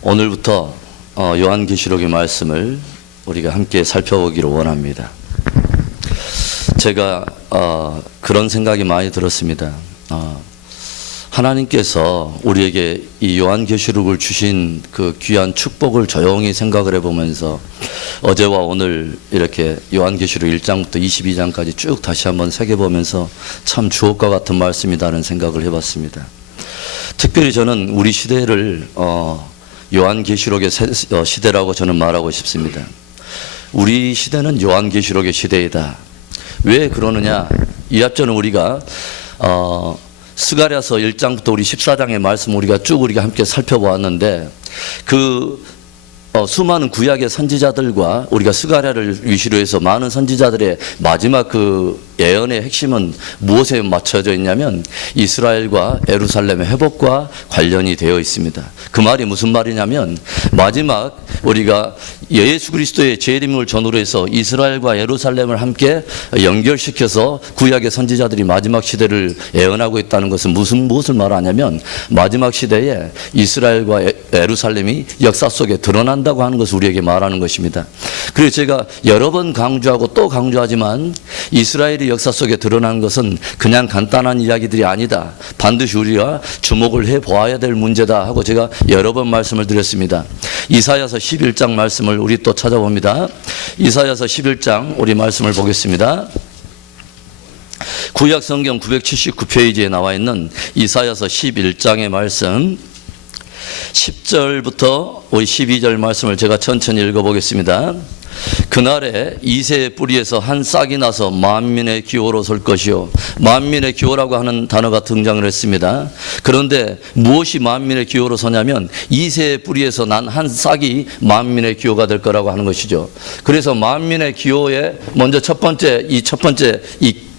오늘부터 요한계시록의 말씀을 우리가 함께 살펴보기를 원합니다. 제가 그런 생각이 많이 들었습니다. 하나님께서 우리에게 이 요한계시록을 주신 그 귀한 축복을 조용히 생각을 해보면서 어제와 오늘 이렇게 요한계시록 1장부터 22장까지 쭉 다시 한번 새겨보면서 참 주옥과 같은 말씀이다는 생각을 해봤습니다. 특별히 저는 우리 시대를 요한계시록의 시대라고 저는 말하고 싶습니다. 우리 시대는 요한계시록의 시대이다. 왜 그러느냐? 이 앞전에 우리가 스가랴서 1장부터 우리 14장의 말씀 우리가 함께 살펴보았는데 수많은 구약의 선지자들과 우리가 스가랴를 위시로 해서 많은 선지자들의 마지막 그 예언의 핵심은 무엇에 맞춰져 있냐면 이스라엘과 예루살렘의 회복과 관련이 되어 있습니다. 그 말이 무슨 말이냐면 마지막 우리가 예수 그리스도의 재림을 전후로 해서 이스라엘과 예루살렘을 함께 연결시켜서 구약의 선지자들이 마지막 시대를 예언하고 있다는 것은 무엇을 말하냐면 마지막 시대에 이스라엘과 예루살렘이 역사 속에 드러난다고 하는 것을 우리에게 말하는 것입니다. 그래서 제가 여러 번 강조하고 또 강조하지만 이스라엘이 역사 속에 드러난 것은 그냥 간단한 이야기들이 아니다. 반드시 우리가 주목을 해보아야 될 문제다 하고 제가 여러 번 말씀을 드렸습니다. 이사야서 11장 말씀을 우리 또 찾아봅니다. 이사야서 11장 우리 말씀을 보겠습니다. 구약 성경 979페이지에 나와 있는 이사야서 11장의 말씀 10절부터 우리 12절 말씀을 제가 천천히 읽어보겠습니다. 그날에 이새의 뿌리에서 한 싹이 나서 만민의 기호로 설 것이요. 만민의 기호라고 하는 단어가 등장을 했습니다. 그런데 무엇이 만민의 기호로 서냐면 이새의 뿌리에서 난 한 싹이 만민의 기호가 될 거라고 하는 것이죠. 그래서 만민의 기호의 먼저 첫 번째 이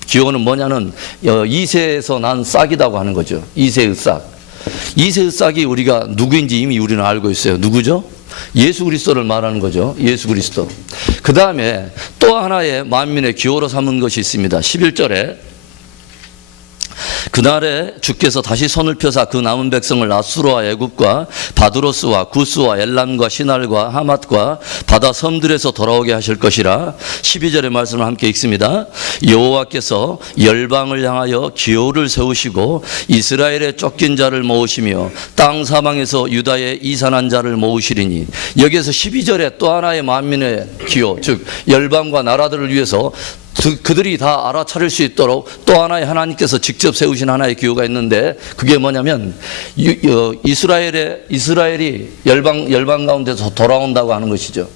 기호는 뭐냐는 이새에서 난 싹이라고 하는 거죠. 이새의 싹. 이새의 싹이 우리가 누구인지 이미 우리는 알고 있어요. 누구죠? 예수 그리스도를 말하는 거죠. 예수 그리스도. 그 다음에 또 하나의 만민의 기호로 삼은 것이 있습니다. 11절에 그날에 주께서 다시 손을 펴사 그 남은 백성을 아수르와 애굽과 바드로스와 구스와 엘람과 시날과 하맛과 바다 섬들에서 돌아오게 하실 것이라. 12절의 말씀을 함께 읽습니다. 여호와께서 열방을 향하여 기호를 세우시고 이스라엘의 쫓긴 자를 모으시며 땅 사방에서 유다의 이산한 자를 모으시리니. 여기에서 12절에 또 하나의 만민의 기호, 즉 열방과 나라들을 위해서 그들이 다 알아차릴 수 있도록 또 하나의 하나님께서 직접 세우신 하나의 기호가 있는데 그게 뭐냐면 이스라엘이 열방 가운데서 돌아온다고 하는 것이죠.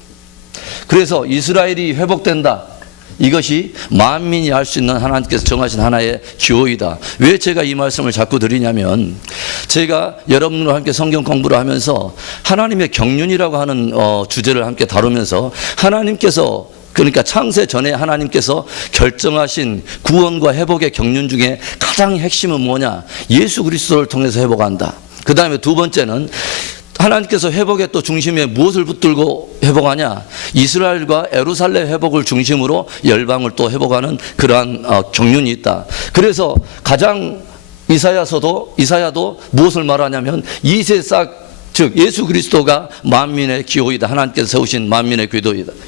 그래서 이스라엘이 회복된다. 이것이 만민이 할 수 있는 하나님께서 정하신 하나의 기호이다. 왜 제가 이 말씀을 자꾸 드리냐면 제가 여러분과 함께 성경 공부를 하면서 하나님의 경륜이라고 하는 주제를 함께 다루면서 하나님께서 그러니까 창세 전에 하나님께서 결정하신 구원과 회복의 경륜 중에 가장 핵심은 뭐냐? 예수 그리스도를 통해서 회복한다. 그 다음에 두 번째는 하나님께서 회복의 또 중심에 무엇을 붙들고 회복하냐? 이스라엘과 예루살렘 회복을 중심으로 열방을 또 회복하는 그러한 경륜이 있다. 그래서 가장 이사야도 무엇을 말하냐면 이새 싹, 즉 예수 그리스도가 만민의 기호이다. 하나님께서 세우신 만민의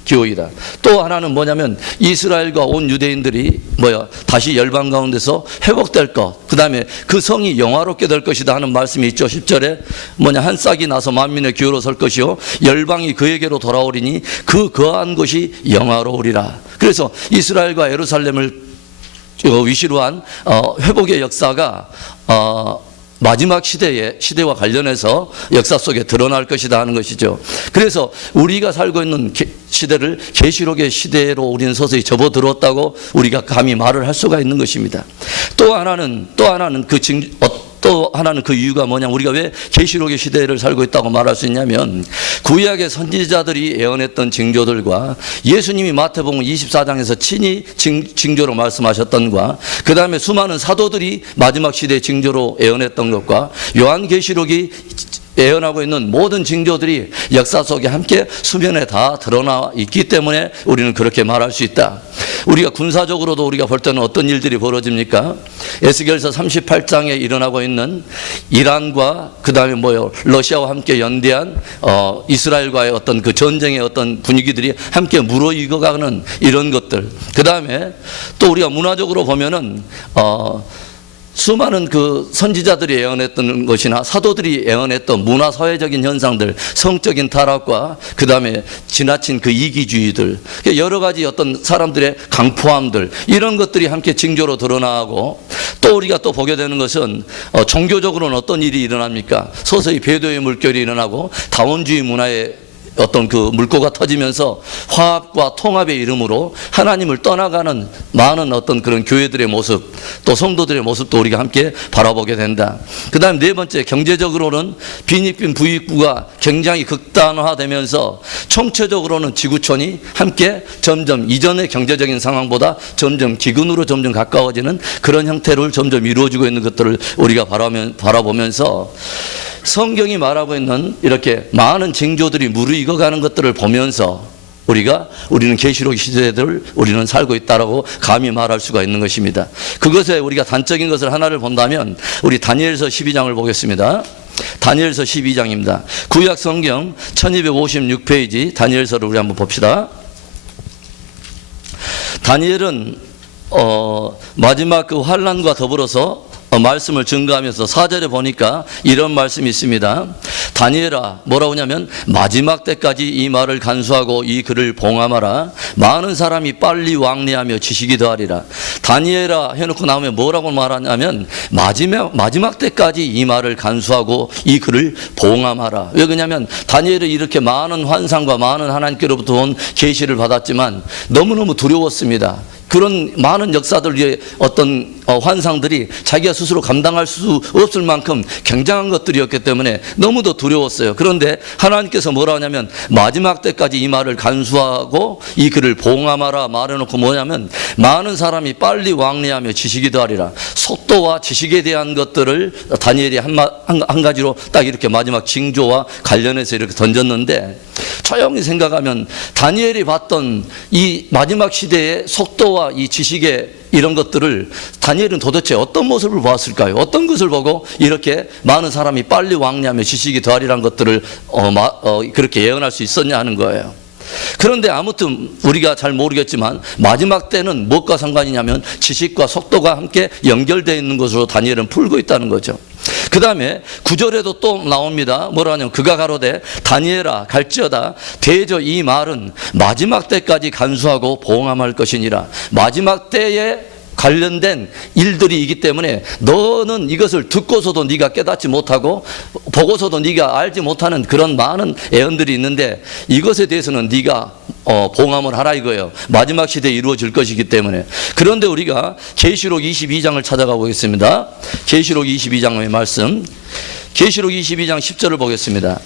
기호이다. 또 하나는 뭐냐면 이스라엘과 온 유대인들이 다시 열방 가운데서 회복될 것. 그 다음에 그 성이 영화롭게 될 것이다 하는 말씀이 있죠. 10절에 한 싹이 나서 만민의 기호로 설 것이요 열방이 그에게로 돌아오리니 그 거한 것이 영화로우리라. 그래서 이스라엘과 예루살렘을 위시로 한 회복의 역사가 마지막 시대와 관련해서 역사 속에 드러날 것이다 하는 것이죠. 그래서 우리가 살고 있는 시대를 계시록의 시대로 우리는 서서히 접어들었다고 우리가 감히 말을 할 수가 있는 것입니다. 또 하나는 그 이유가 뭐냐? 우리가 왜 계시록의 시대를 살고 있다고 말할 수 있냐면 구약의 선지자들이 예언했던 징조들과 예수님이 마태복음 24장에서 친히 징조로 말씀하셨던과 그 다음에 수많은 사도들이 마지막 시대의 징조로 예언했던 것과 요한계시록이 예언하고 있는 모든 징조들이 역사 속에 함께 수면에 다 드러나 있기 때문에 우리는 그렇게 말할 수 있다. 우리가 군사적으로도 우리가 볼 때는 어떤 일들이 벌어집니까? 에스겔서 38장에 일어나고 있는 이란과 그 다음에 러시아와 함께 연대한 이스라엘과의 어떤 그 전쟁의 어떤 분위기들이 함께 무르익어가는 이런 것들. 그 다음에 또 우리가 문화적으로 보면은 수많은 그 선지자들이 예언했던 것이나 사도들이 예언했던 문화 사회적인 현상들, 성적인 타락과 그 다음에 지나친 그 이기주의들, 여러 가지 어떤 사람들의 강포함들, 이런 것들이 함께 징조로 드러나고, 또 우리가 또 보게 되는 것은 종교적으로는 어떤 일이 일어납니까? 서서히 배도의 물결이 일어나고 다원주의 문화의 어떤 그 물꼬가 터지면서 화합과 통합의 이름으로 하나님을 떠나가는 많은 어떤 그런 교회들의 모습, 또 성도들의 모습도 우리가 함께 바라보게 된다. 그 다음 네 번째, 경제적으로는 빈익빈 부익부가 굉장히 극단화되면서 총체적으로는 지구촌이 함께 점점 이전의 경제적인 상황보다 점점 기근으로 점점 가까워지는 그런 형태를 점점 이루어지고 있는 것들을 우리가 바라보면서 성경이 말하고 있는 이렇게 많은 징조들이 무르익어가는 것들을 보면서 우리는 계시록 시대를 우리는 살고 있다라고 감히 말할 수가 있는 것입니다. 그것에 우리가 단적인 것을 하나를 본다면 우리 다니엘서 12장을 보겠습니다. 다니엘서 12장입니다. 구약 성경 1256페이지 다니엘서를 우리 한번 봅시다. 다니엘은 마지막 그 환난과 더불어서 말씀을 증거하면서 4절에 보니까 이런 말씀이 있습니다. 다니엘아, 뭐라고 하냐면 마지막 때까지 이 말을 간수하고 이 글을 봉함하라. 많은 사람이 빨리 왕래하며 지식이 더하리라. 다니엘아 해놓고 나오면 뭐라고 말하냐면 마지막 때까지 이 말을 간수하고 이 글을 봉함하라. 왜 그러냐면 다니엘은 이렇게 많은 환상과 많은 하나님께로부터 온 계시를 받았지만 너무너무 두려웠습니다. 그런 많은 역사들의 어떤 환상들이 자기가 스스로 감당할 수 없을 만큼 굉장한 것들이었기 때문에 너무도 두려웠어요. 그런데 하나님께서 뭐라 하냐면 마지막 때까지 이 말을 간수하고 이 글을 봉함하라 말해놓고 뭐냐면 많은 사람이 빨리 왕래하며 지식이 더하리라. 속도와 지식에 대한 것들을 다니엘이 한 가지로 딱 이렇게 마지막 징조와 관련해서 이렇게 던졌는데, 조용히 생각하면 다니엘이 봤던 이 마지막 시대의 속도와 이 지식의 이런 것들을 다니엘은 도대체 어떤 모습을 보았을까요? 어떤 것을 보고 이렇게 많은 사람이 빨리 왕래하며 지식이 더하리라는 것들을 그렇게 예언할 수 있었냐 하는 거예요. 그런데 아무튼 우리가 잘 모르겠지만 마지막 때는 무엇과 상관이냐면 지식과 속도가 함께 연결되어 있는 것으로 다니엘은 풀고 있다는 거죠. 그 다음에 9절에도 또 나옵니다. 뭐라 하냐면 그가 가로되 다니엘아 갈지어다 대저 이 말은 마지막 때까지 간수하고 봉함할 것이니라. 마지막 때에 관련된 일들이 기 때문에 너는 이것을 듣고서도 네가 깨닫지 못하고 보고서도 네가 알지 못하는 그런 많은 예언들이 있는데 이것에 대해서는 네가 봉함을 하라 이거예요. 마지막 시대에 이루어질 것이기 때문에. 그런데 우리가 계시록 22장을 찾아가 보겠습니다. 계시록 22장의 말씀, 계시록 22장 10절을 보겠습니다.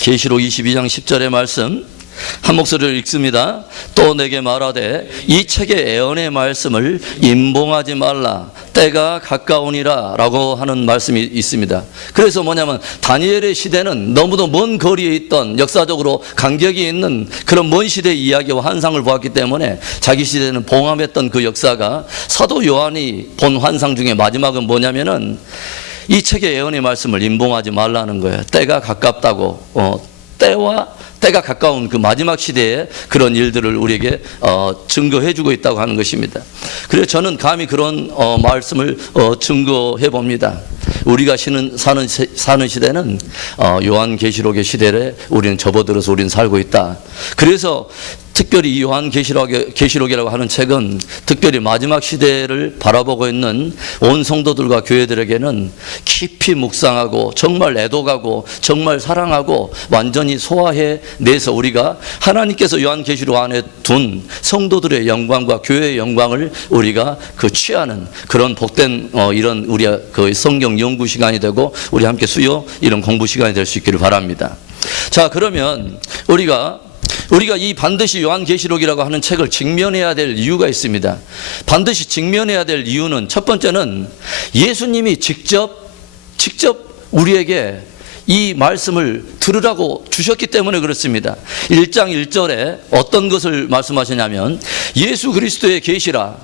계시록 22장 10절의 말씀 한 목소리를 읽습니다. 또 내게 말하되 이 책의 예언의 말씀을 임봉하지 말라 때가 가까우니라 라고 하는 말씀이 있습니다. 그래서 뭐냐면 다니엘의 시대는 너무도 먼 거리에 있던 역사적으로 간격이 있는 그런 먼 시대의 이야기와 환상을 보았기 때문에 자기 시대는 봉함했던 그 역사가 사도 요한이 본 환상 중에 마지막은 뭐냐면은 이 책의 예언의 말씀을 임봉하지 말라는 거예요. 때가 가깝다고, 때가 가까운 그 마지막 시대의 그런 일들을 우리에게 증거해 주고 있다고 하는 것입니다. 그래서 저는 감히 그런 말씀을 증거해 봅니다. 우리가 사는 시대는 요한계시록의 시대에 우리는 접어들어서 우리는 살고 있다. 그래서 특별히 이 요한계시록이라고 하는 책은 특별히 마지막 시대를 바라보고 있는 온 성도들과 교회들에게는 깊이 묵상하고 정말 애독하고 정말 사랑하고 완전히 소화해 내서 우리가 하나님께서 요한계시록 안에 둔 성도들의 영광과 교회의 영광을 우리가 그 취하는 그런 복된 이런 우리가 그 성경 연구 시간이 되고 우리 함께 수요 이런 공부 시간이 될 수 있기를 바랍니다. 자, 그러면 우리가 이 반드시 요한계시록이라고 하는 책을 직면해야 될 이유가 있습니다. 반드시 직면해야 될 이유는 첫 번째는 예수님이 직접 우리에게 이 말씀을 들으라고 주셨기 때문에 그렇습니다. 1장 1절에 어떤 것을 말씀하시냐면 예수 그리스도의 계시라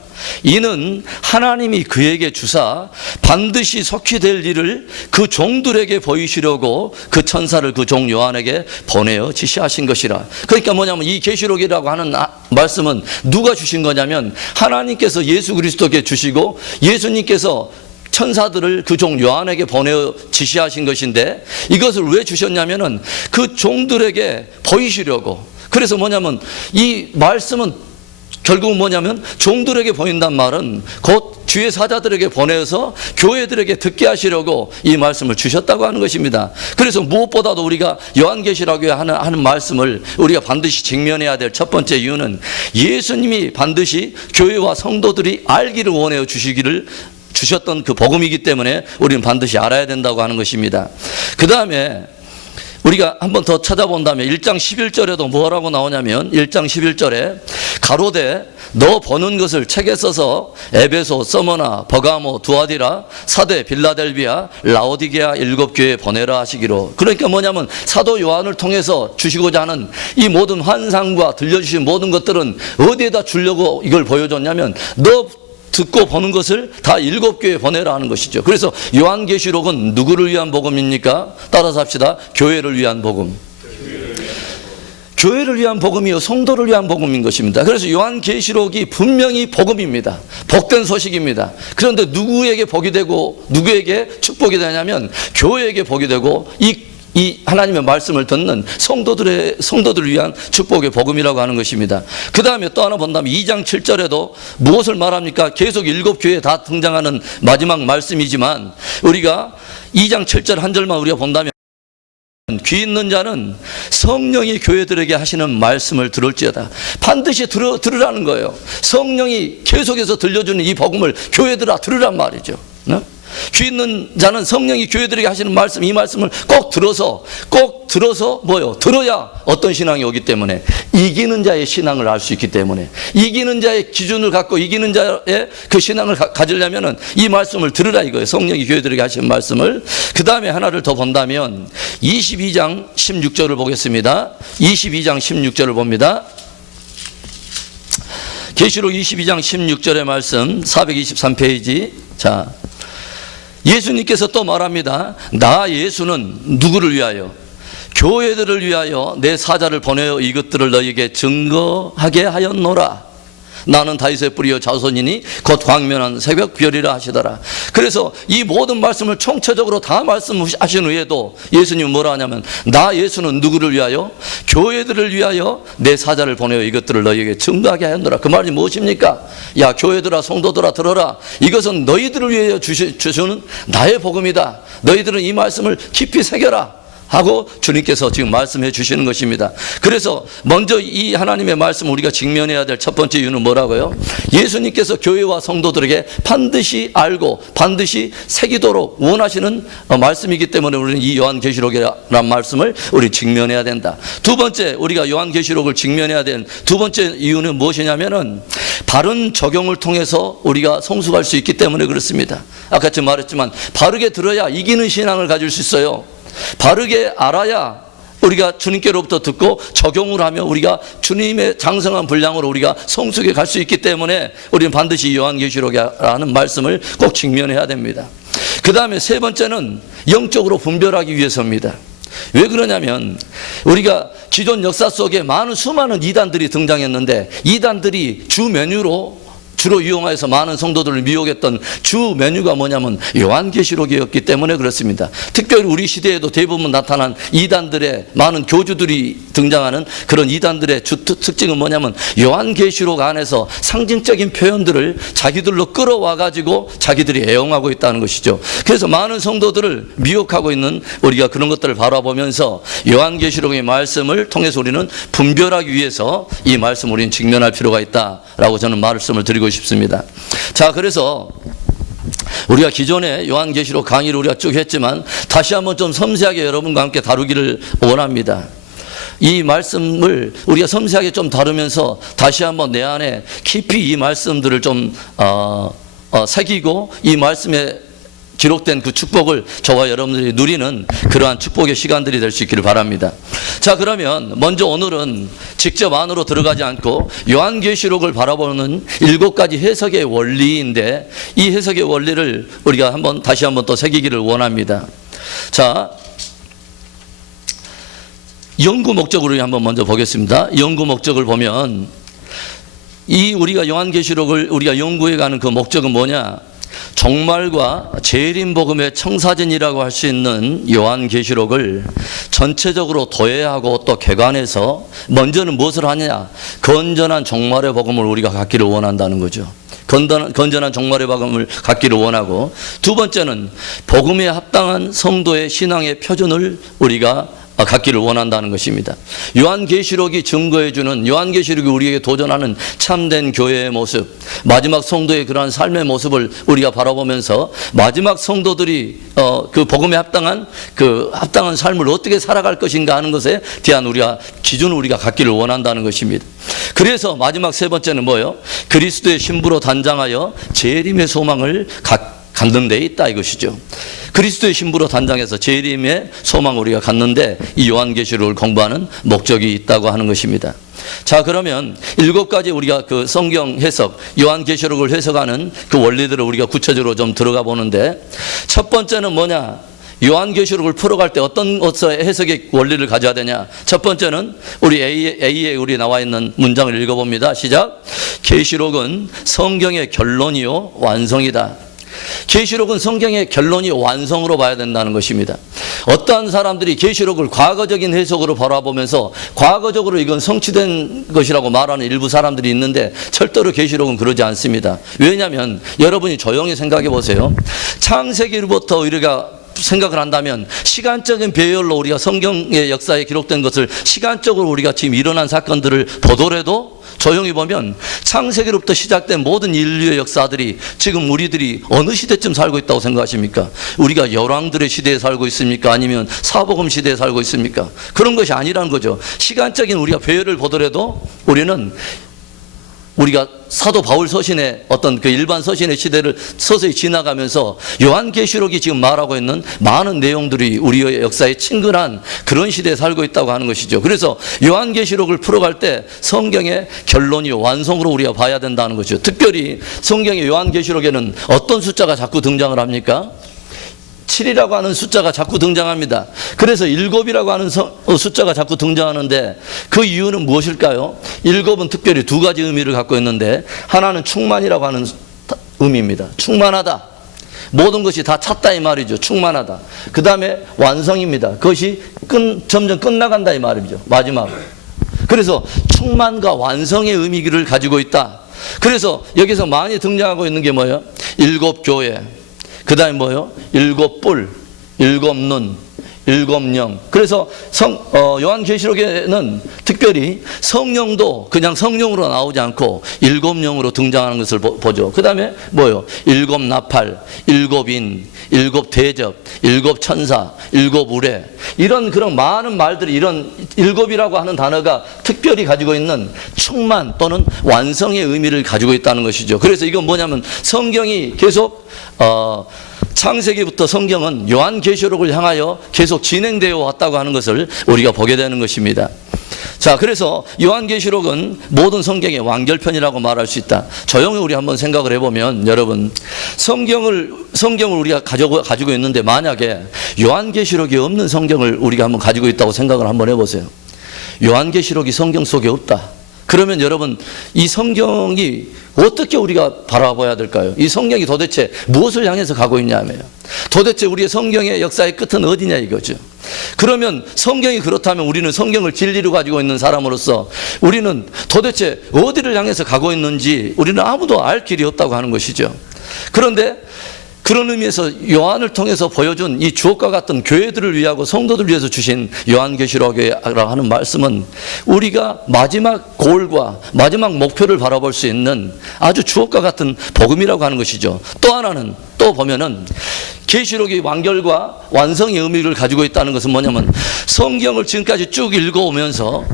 이는 하나님이 그에게 주사 반드시 속히 될 일을 그 종들에게 보이시려고 그 천사를 그 종 요한에게 보내어 지시하신 것이라. 그러니까 뭐냐면 이 계시록이라고 하는 말씀은 누가 주신 거냐면 하나님께서 예수 그리스도께 주시고 예수님께서 천사들을 그 종 요한에게 보내어 지시하신 것인데 이것을 왜 주셨냐면은 그 종들에게 보이시려고. 그래서 뭐냐면 이 말씀은 결국은 뭐냐면 종들에게 보인단 말은 곧 주의 사자들에게 보내서 교회들에게 듣게 하시려고 이 말씀을 주셨다고 하는 것입니다. 그래서 무엇보다도 우리가 요한계시라고 하는 말씀을 우리가 반드시 직면해야 될 첫 번째 이유는 예수님이 반드시 교회와 성도들이 알기를 원하여 주셨던 그 복음이기 때문에 우리는 반드시 알아야 된다고 하는 것입니다. 그 다음에 우리가 한번 더 찾아본다면 1장 11절에도 뭐라고 나오냐면 1장 11절에 가로되 너 보는 것을 책에 써서 에베소, 서머나, 버가모, 두아디라, 사대, 빌라델비아, 라오디게아 7교회에 보내라 하시기로. 그러니까 뭐냐면 사도 요한을 통해서 주시고자 하는 이 모든 환상과 들려주신 모든 것들은 어디에다 주려고 이걸 보여줬냐면 너 듣고 보는 것을 다 7교회에 보내라 하는 것이죠. 그래서 요한계시록은 누구를 위한 복음입니까? 따라서 합시다. 교회를 위한 복음. 교회를 위한 복음이요 성도를 위한 복음인 것입니다. 그래서 요한계시록이 분명히 복음입니다. 복된 소식입니다. 그런데 누구에게 복이 되고 누구에게 축복이 되냐면 교회에게 복이 되고 이 하나님의 말씀을 듣는 성도들을 위한 축복의 복음이라고 하는 것입니다. 그 다음에 또 하나 본다면 2장 7절에도 무엇을 말합니까? 계속 7교회에 다 등장하는 마지막 말씀이지만 우리가 2장 7절 한 절만 우리가 본다면 귀 있는 자는 성령이 교회들에게 하시는 말씀을 들을지어다. 반드시 들으라는 거예요. 성령이 계속해서 들려주는 이 복음을 교회들아 들으란 말이죠. 귀 있는 자는 성령이 교회들에게 하시는 말씀, 이 말씀을 꼭 들어서 뭐요? 들어야 어떤 신앙이 오기 때문에 이기는 자의 신앙을 알 수 있기 때문에 이기는 자의 기준을 갖고 이기는 자의 그 신앙을 가지려면은 이 말씀을 들으라 이거예요. 성령이 교회들에게 하시는 말씀을. 그 다음에 하나를 더 본다면 22장 16절을 보겠습니다. 22장 16절을 봅니다. 계시록 22장 16절의 말씀 423페이지. 자, 예수님께서 또 말합니다. 나 예수는 누구를 위하여? 교회들을 위하여 내 사자를 보내어 이것들을 너희에게 증거하게 하였노라. 나는 다윗의 뿌리요 자손이니 곧 광명한 새벽 별이라 하시더라. 그래서 이 모든 말씀을 총체적으로 다 말씀하신 후에도 예수님은 뭐라 하냐면 나 예수는 누구를 위하여? 교회들을 위하여 내 사자를 보내어 이것들을 너희에게 증거하게 하였노라. 그 말이 무엇입니까? 야 교회들아 성도들아 들어라. 이것은 너희들을 위하여 주시는 나의 복음이다. 너희들은 이 말씀을 깊이 새겨라 하고 주님께서 지금 말씀해 주시는 것입니다. 그래서 먼저 이 하나님의 말씀을 우리가 직면해야 될 첫 번째 이유는 뭐라고요? 예수님께서 교회와 성도들에게 반드시 알고 반드시 새기도록 원하시는 말씀이기 때문에 우리는 이 요한계시록이라는 말씀을 우리 직면해야 된다. 두 번째 우리가 요한계시록을 직면해야 된 두 번째 이유는 무엇이냐면은 바른 적용을 통해서 우리가 성숙할 수 있기 때문에 그렇습니다. 아까 지금 말했지만 바르게 들어야 이기는 신앙을 가질 수 있어요. 바르게 알아야 우리가 주님께로부터 듣고 적용을 하며 우리가 주님의 장성한 분량으로 우리가 성숙에 갈 수 있기 때문에 우리는 반드시 요한계시록이라는 말씀을 꼭 직면해야 됩니다. 그 다음에 세 번째는 영적으로 분별하기 위해서입니다. 왜 그러냐면 우리가 기존 역사 속에 수많은 이단들이 등장했는데 이단들이 주 메뉴로 주로 이용하여서 많은 성도들을 미혹했던 주 메뉴가 뭐냐면 요한계시록이었기 때문에 그렇습니다. 특별히 우리 시대에도 대부분 나타난 이단들의 많은 교주들이 등장하는 그런 이단들의 주 특징은 뭐냐면 요한계시록 안에서 상징적인 표현들을 자기들로 끌어와 가지고 자기들이 애용하고 있다는 것이죠. 그래서 많은 성도들을 미혹하고 있는 우리가 그런 것들을 바라보면서 요한계시록의 말씀을 통해서 우리는 분별하기 위해서 이 말씀을 우리는 직면할 필요가 있다라고 저는 말씀을 드리고 싶습니다. 자, 그래서 우리가 기존에 요한계시록 강의를 우리가 쭉 했지만 다시 한번 좀 섬세하게 여러분과 함께 다루기를 원합니다. 이 말씀을 우리가 섬세하게 좀 다루면서 다시 한번 내 안에 깊이 이 말씀들을 좀 새기고 이 말씀에 기록된 그 축복을 저와 여러분들이 누리는 그러한 축복의 시간들이 될 수 있기를 바랍니다. 자, 그러면 먼저 오늘은 직접 안으로 들어가지 않고 요한계시록을 바라보는 7가지 해석의 원리인데, 이 해석의 원리를 우리가 다시 한번 또 새기기를 원합니다. 자, 연구 목적으로 한번 먼저 보겠습니다. 연구 목적을 보면 우리가 요한계시록을 우리가 연구해 가는 그 목적은 뭐냐? 종말과 재림복음의 청사진이라고 할 수 있는 요한계시록을 전체적으로 도외하고 또 개관해서 먼저는 무엇을 하느냐? 건전한 종말의 복음을 우리가 갖기를 원한다는 거죠. 건전한 종말의 복음을 갖기를 원하고, 두 번째는 복음에 합당한 성도의 신앙의 표준을 우리가 갖기를 원한다는 것입니다. 요한계시록이 증거해주는, 요한계시록이 우리에게 도전하는 참된 교회의 모습, 마지막 성도의 그러한 삶의 모습을 우리가 바라보면서 마지막 성도들이 그 복음에 합당한 삶을 어떻게 살아갈 것인가 하는 것에 대한 기준을 우리가 갖기를 원한다는 것입니다. 그래서 마지막 세 번째는 뭐예요? 그리스도의 신부로 단장하여 재림의 소망을 갖는 데 있다, 이것이죠. 그리스도의 신부로 단장해서 재림의 소망을 우리가 갖는데 이 요한계시록을 공부하는 목적이 있다고 하는 것입니다. 자, 그러면 7가지 우리가 그 성경 해석, 요한계시록을 해석하는 그 원리들을 우리가 구체적으로 좀 들어가 보는데, 첫 번째는 뭐냐? 요한계시록을 풀어갈 때 어떤 해석의 원리를 가져야 되냐? 첫 번째는 우리 A에 우리 나와 있는 문장을 읽어봅니다. 시작. 계시록은 성경의 결론이요 완성이다. 계시록은 성경의 결론이 완성으로 봐야 된다는 것입니다. 어떠한 사람들이 계시록을 과거적인 해석으로 바라보면서 과거적으로 이건 성취된 것이라고 말하는 일부 사람들이 있는데, 절대로 계시록은 그러지 않습니다. 왜냐하면 여러분이 조용히 생각해 보세요. 창세기로부터 우리가 생각을 한다면 시간적인 배열로 우리가 성경의 역사에 기록된 것을 시간적으로 우리가 지금 일어난 사건들을 보더라도 조용히 보면 창세기로부터 시작된 모든 인류의 역사들이 지금 우리들이 어느 시대쯤 살고 있다고 생각하십니까? 우리가 열왕들의 시대에 살고 있습니까? 아니면 사복음 시대에 살고 있습니까? 그런 것이 아니라는 거죠. 시간적인 우리가 배열을 보더라도 우리가 사도 바울 서신의 어떤 그 일반 서신의 시대를 서서히 지나가면서 요한계시록이 지금 말하고 있는 많은 내용들이 우리의 역사에 친근한 그런 시대에 살고 있다고 하는 것이죠. 그래서 요한계시록을 풀어갈 때 성경의 결론이 완성으로 우리가 봐야 된다는 거죠. 특별히 성경의 요한계시록에는 어떤 숫자가 자꾸 등장을 합니까? 7이라고 하는 숫자가 자꾸 등장합니다. 그래서 7이라고 하는 숫자가 자꾸 등장하는데 그 이유는 무엇일까요? 7은 특별히 2가지 의미를 갖고 있는데, 하나는 충만이라고 하는 의미입니다. 충만하다. 모든 것이 다 찼다 이 말이죠. 충만하다. 그 다음에 완성입니다. 그것이 점점 끝나간다 이 말이죠. 마지막. 그래서 충만과 완성의 의미를 가지고 있다. 그래서 여기서 많이 등장하고 있는 게 뭐예요? 7교회. 그 다음에 뭐예요? 7뿔, 7눈, 7영. 그래서 요한계시록에는 특별히 성령도 그냥 성령으로 나오지 않고 7영으로 등장하는 것을 보죠. 그 다음에 뭐예요? 7나팔, 7인, 7대접, 7천사, 7우레. 이런 그런 많은 말들이, 이런 7이라고 하는 단어가 특별히 가지고 있는 충만 또는 완성의 의미를 가지고 있다는 것이죠. 그래서 이건 뭐냐면 성경이 계속 창세기부터 성경은 요한계시록을 향하여 계속 진행되어 왔다고 하는 것을 우리가 보게 되는 것입니다. 자, 그래서 요한계시록은 모든 성경의 완결편이라고 말할 수 있다. 조용히 우리 한번 생각을 해보면, 여러분, 성경을 우리가 가지고 있는데 만약에 요한계시록이 없는 성경을 우리가 한번 가지고 있다고 생각을 한번 해보세요. 요한계시록이 성경 속에 없다. 그러면 여러분, 이 성경이 어떻게 우리가 바라봐야 될까요? 이 성경이 도대체 무엇을 향해서 가고 있냐며요. 도대체 우리의 성경의 역사의 끝은 어디냐 이거죠. 그러면 성경이 그렇다면 우리는 성경을 진리로 가지고 있는 사람으로서 우리는 도대체 어디를 향해서 가고 있는지 우리는 아무도 알 길이 없다고 하는 것이죠. 그런데 그런 의미에서 요한을 통해서 보여준 이 주옥과 같은 교회들을 위하고 성도들을 위해서 주신 요한계시록이라고 하는 말씀은 우리가 마지막 골과 마지막 목표를 바라볼 수 있는 아주 주옥과 같은 복음이라고 하는 것이죠. 또 하나는, 또 보면은 계시록이 완결과 완성의 의미를 가지고 있다는 것은 뭐냐면 성경을 지금까지 쭉 읽어오면서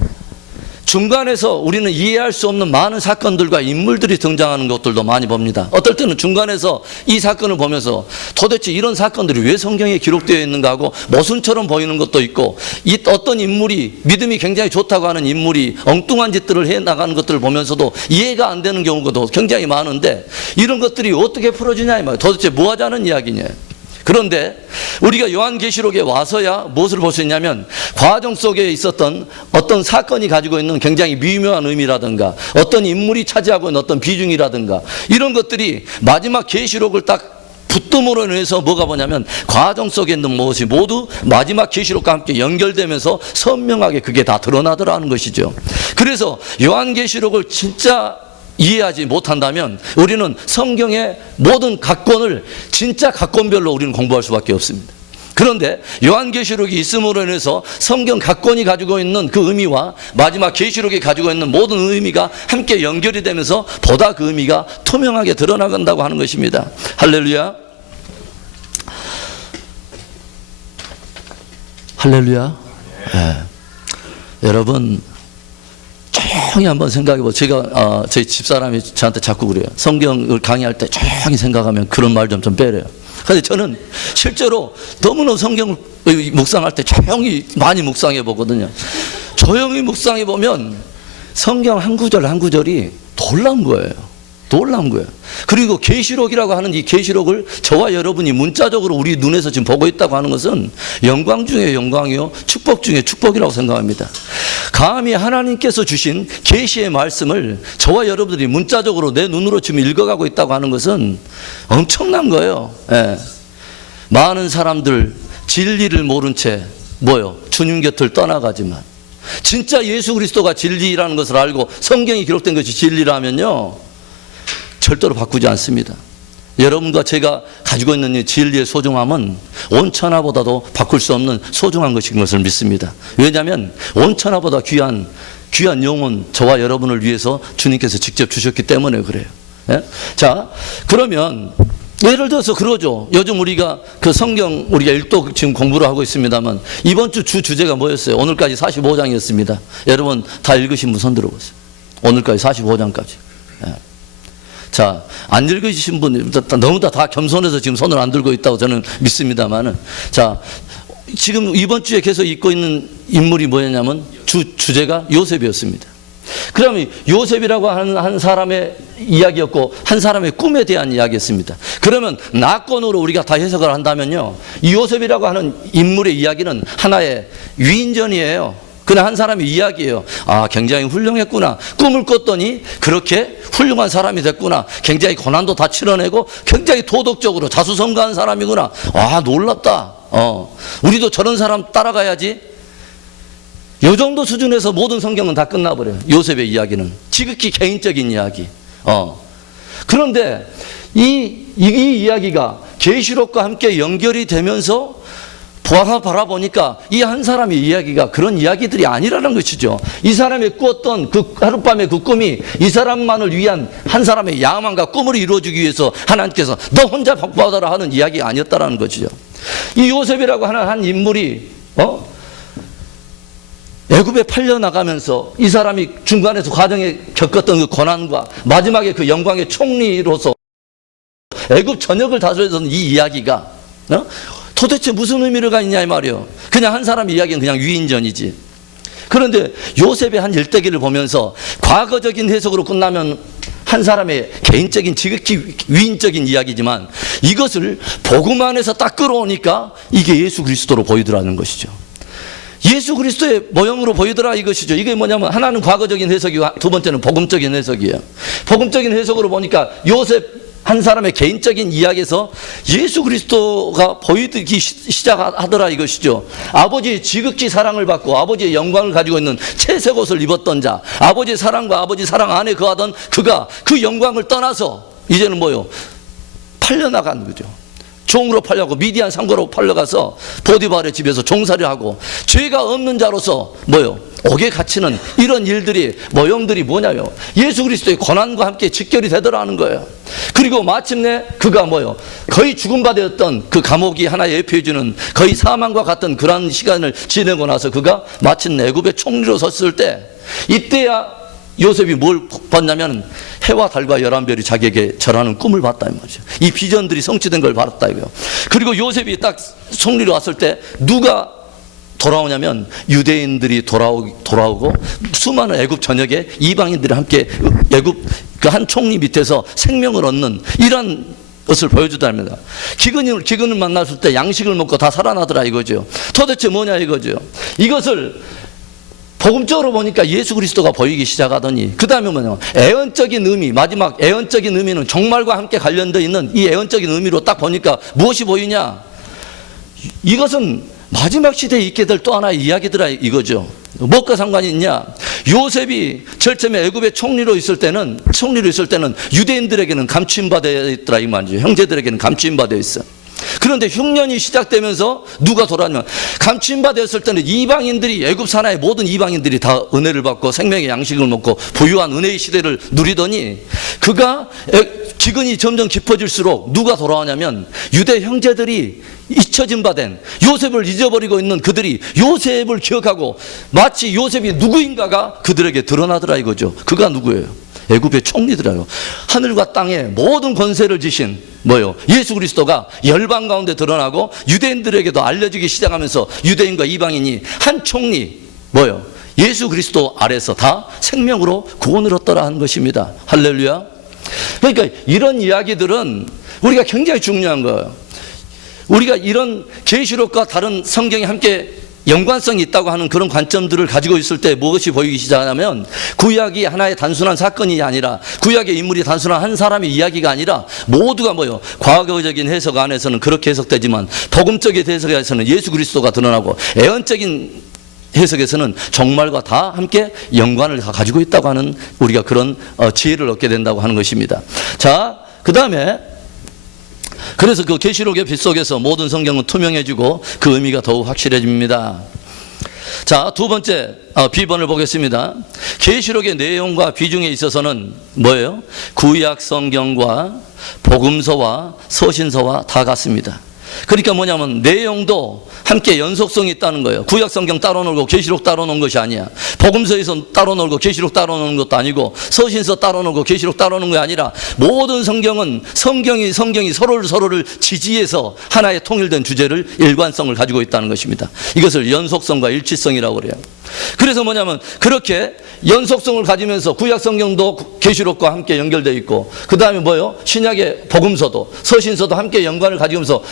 중간에서 우리는 이해할 수 없는 많은 사건들과 인물들이 등장하는 것들도 많이 봅니다. 어떨 때는 중간에서 이 사건을 보면서 도대체 이런 사건들이 왜 성경에 기록되어 있는가 하고 모순처럼 보이는 것도 있고, 이 어떤 인물이 믿음이 굉장히 좋다고 하는 인물이 엉뚱한 짓들을 해 나가는 것들을 보면서도 이해가 안 되는 경우도 굉장히 많은데, 이런 것들이 어떻게 풀어지냐 이 말이에요. 도대체 뭐 하자는 이야기냐. 그런데 우리가 요한계시록에 와서야 무엇을 볼 수 있냐면, 과정 속에 있었던 어떤 사건이 가지고 있는 굉장히 미묘한 의미라든가 어떤 인물이 차지하고 있는 어떤 비중이라든가 이런 것들이 마지막 계시록을 딱 붙듦으로 인해서 뭐가 뭐냐면, 과정 속에 있는 무엇이 모두 마지막 계시록과 함께 연결되면서 선명하게 그게 다 드러나더라는 것이죠. 그래서 요한계시록을 진짜 이해하지 못한다면 우리는 성경의 모든 각권을 진짜 각권별로 우리는 공부할 수밖에 없습니다. 그런데 요한계시록이 있음으로 인해서 성경 각권이 가지고 있는 그 의미와 마지막 계시록이 가지고 있는 모든 의미가 함께 연결이 되면서 보다 그 의미가 투명하게 드러나간다고 하는 것입니다. 할렐루야. 할렐루야. 네. 여러분 조용히 한번 생각해 보세요. 제가 저희 집사람이 저한테 자꾸 그래요. 성경을 강의할 때 조용히 생각하면 그런 말 좀 빼래요. 그런데 저는 실제로 너무나 성경을 묵상할 때 조용히 많이 묵상해 보거든요. 조용히 묵상해 보면 성경 한 구절 한 구절이 놀라운 거예요. 놀라운 거예요. 그리고 계시록이라고 하는 이 계시록을 저와 여러분이 문자적으로 우리 눈에서 지금 보고 있다고 하는 것은 영광 중에 영광이요, 축복 중에 축복이라고 생각합니다. 감히 하나님께서 주신 계시의 말씀을 저와 여러분들이 문자적으로 내 눈으로 지금 읽어가고 있다고 하는 것은 엄청난 거예요. 예. 많은 사람들 진리를 모른 채 주님 곁을 떠나가지만, 진짜 예수 그리스도가 진리라는 것을 알고 성경이 기록된 것이 진리라면요, 절대로 바꾸지 않습니다. 여러분과 제가 가지고 있는 이 진리의 소중함은 온 천하보다도 바꿀 수 없는 소중한 것인 것을 믿습니다. 왜냐하면 온 천하보다 귀한 영혼, 저와 여러분을 위해서 주님께서 직접 주셨기 때문에 그래요. 예? 자, 그러면 예를 들어서 그러죠. 요즘 우리가 그 성경 우리가 일독 지금 공부를 하고 있습니다만, 이번 주 주제가 뭐였어요? 오늘까지 45장이었습니다. 여러분 다 읽으신 분 손 들어보세요. 오늘까지 45장까지. 예. 자, 안 읽으신 분 너무 다 겸손해서 지금 손을 안 들고 있다고 저는 믿습니다만은, 자, 지금 이번 주에 계속 읽고 있는 인물이 뭐였냐면 주제가 요셉이었습니다. 그러면 요셉이라고 하는 한 사람의 이야기였고 한 사람의 꿈에 대한 이야기였습니다. 그러면 낙권으로 우리가 다 해석을 한다면요, 이 요셉이라고 하는 인물의 이야기는 하나의 위인전이에요. 그냥 한 사람의 이야기예요. 아, 굉장히 훌륭했구나. 꿈을 꿨더니 그렇게 훌륭한 사람이 됐구나. 굉장히 고난도 다 치러내고 굉장히 도덕적으로 자수성가한 사람이구나. 와, 놀랍다. 우리도 저런 사람 따라가야지. 이 정도 수준에서 모든 성경은 다 끝나버려요. 요셉의 이야기는 지극히 개인적인 이야기. 그런데 이 이야기가 계시록과 함께 연결이 되면서 바라보니까 이 한 사람의 이야기가 그런 이야기들이 아니라는 것이죠. 이 사람이 꾸었던 그 하룻밤의 그 꿈이 이 사람만을 위한 한 사람의 야망과 꿈을 이루어주기 위해서 하나님께서 너 혼자 복받아라 하는 이야기가 아니었다라는 것이죠. 이 요셉이라고 하는 한 인물이 애굽에 팔려나가면서 이 사람이 중간에서 과정에 겪었던 그 고난과 마지막에 그 영광의 총리로서 애굽 전역을 다스렸던 이 이야기가 도대체 무슨 의미가 있냐 이 말이에요. 그냥 한 사람의 이야기는 그냥 위인전이지. 그런데 요셉의 한 일대기를 보면서 과거적인 해석으로 끝나면 한 사람의 개인적인 지극히 위인적인 이야기지만, 이것을 복음 안에서 딱 끌어오니까 이게 예수 그리스도로 보이더라는 것이죠. 예수 그리스도의 모형으로 보이더라 이것이죠. 이게 뭐냐면, 하나는 과거적인 해석이고 두 번째는 복음적인 해석이에요. 복음적인 해석으로 보니까 요셉 한 사람의 개인적인 이야기에서 예수 그리스도가 보이기 시작하더라 이것이죠. 아버지의 지극히 사랑을 받고 아버지의 영광을 가지고 있는 채색 옷을 입었던 자, 아버지의 사랑과 아버지 사랑 안에 거하던 그가 그 영광을 떠나서 이제는 팔려나간 거죠. 종으로 팔려고 미디안 상고로 팔려가서 보디발의 집에서 종살이를 하고 죄가 없는 자로서 옥에 갇히는 이런 일들이 모형들이 뭐냐면 예수 그리스도의 고난과 함께 직결이 되더라는 거예요. 그리고 마침내 그가 거의 죽음바 되었던 그 감옥이 하나의 예표해주는 거의 사망과 같은 그런 시간을 지내고 나서 그가 마침내 애굽의 총리로 섰을 때, 이때야 요셉이 뭘 봤냐면 해와 달과 11별이 자기에게 절하는 꿈을 봤다 이 말이죠. 이 비전들이 성취된 걸 봤다 이거요. 그리고 요셉이 딱 총리로 왔을 때 누가 돌아오냐면 유대인들이 돌아오고 수많은 애굽 전역에 이방인들이 함께 애굽 그 한 총리 밑에서 생명을 얻는 이런 것을 보여주답니다. 기근을 만났을 때 양식을 먹고 다 살아나더라 이거죠. 도대체 뭐냐 이거죠. 이것을 복음적으로 보니까 예수 그리스도가 보이기 시작하더니 그 다음에 애언적인 의미, 마지막 애언적인 의미는 종말과 함께 관련되어 있는 이 애언적인 의미로 딱 보니까 무엇이 보이냐, 이것은 마지막 시대에 있게 될 또 하나의 이야기더라 이거죠. 무엇과 상관이 있냐, 요셉이 제일 처음에 애굽의 총리로 있을 때는 유대인들에게는 감추임받아 있더라 이 말이죠. 형제들에게는 감추임받아 있어. 그런데 흉년이 시작되면서 누가 돌아오냐면 감추임받았을 때는 이방인들이, 애굽 산하의 모든 이방인들이 다 은혜를 받고 생명의 양식을 먹고 부유한 은혜의 시대를 누리더니 그가 기근이 점점 깊어질수록 누가 돌아오냐면 유대 형제들이 잊혀진 바 된, 요셉을 잊어버리고 있는 그들이 요셉을 기억하고 마치 요셉이 누구인가가 그들에게 드러나더라 이거죠. 그가 누구예요? 애굽의 총리더라요. 하늘과 땅의 모든 권세를 지신 예수 그리스도가 열방 가운데 드러나고 유대인들에게도 알려지기 시작하면서 유대인과 이방인이 한 총리 예수 그리스도 아래서 다 생명으로 구원을 얻더라 하는 것입니다. 할렐루야. 그러니까 이런 이야기들은 우리가 굉장히 중요한 거예요. 우리가 이런 계시록과 다른 성경이 함께 연관성이 있다고 하는 그런 관점들을 가지고 있을 때 무엇이 보이기 시작하냐면 구약이 하나의 단순한 사건이 아니라, 구약의 인물이 단순한 한 사람의 이야기가 아니라 모두가 과거적인 해석 안에서는 그렇게 해석되지만 복음적인 해석에서는 예수 그리스도가 드러나고 애언적인 해석에서는 종말과 다 함께 연관을 가지고 있다고 하는 우리가 그런 지혜를 얻게 된다고 하는 것입니다. 자, 그 다음에 그래서 그 계시록의 빛 속에서 모든 성경은 투명해지고 그 의미가 더욱 확실해집니다. 자, 두 번째 B번을 보겠습니다. 계시록의 내용과 비중에 있어서는 뭐예요? 구약 성경과 복음서와 서신서와 다 같습니다. 그러니까 뭐냐면 내용도 함께 연속성이 있다는 거예요. 구약 성경 따로 놀고 계시록 따로 놓은 것이 아니야. 복음서에서 따로 놀고 계시록 따로 놓은 것도 아니고 서신서 따로 놀고 계시록 따로 놓은 게 아니라 모든 성경은 성경이 서로를 지지해서 하나의 통일된 주제를 일관성을 가지고 있다는 것입니다. 이것을 연속성과 일치성이라고 그래요. 그래서 뭐냐면 그렇게 연속성을 가지면서 구약 성경도 계시록과 함께 연결되어 있고 그 다음에 신약의 복음서도 서신서도 함께 연관을 가지면서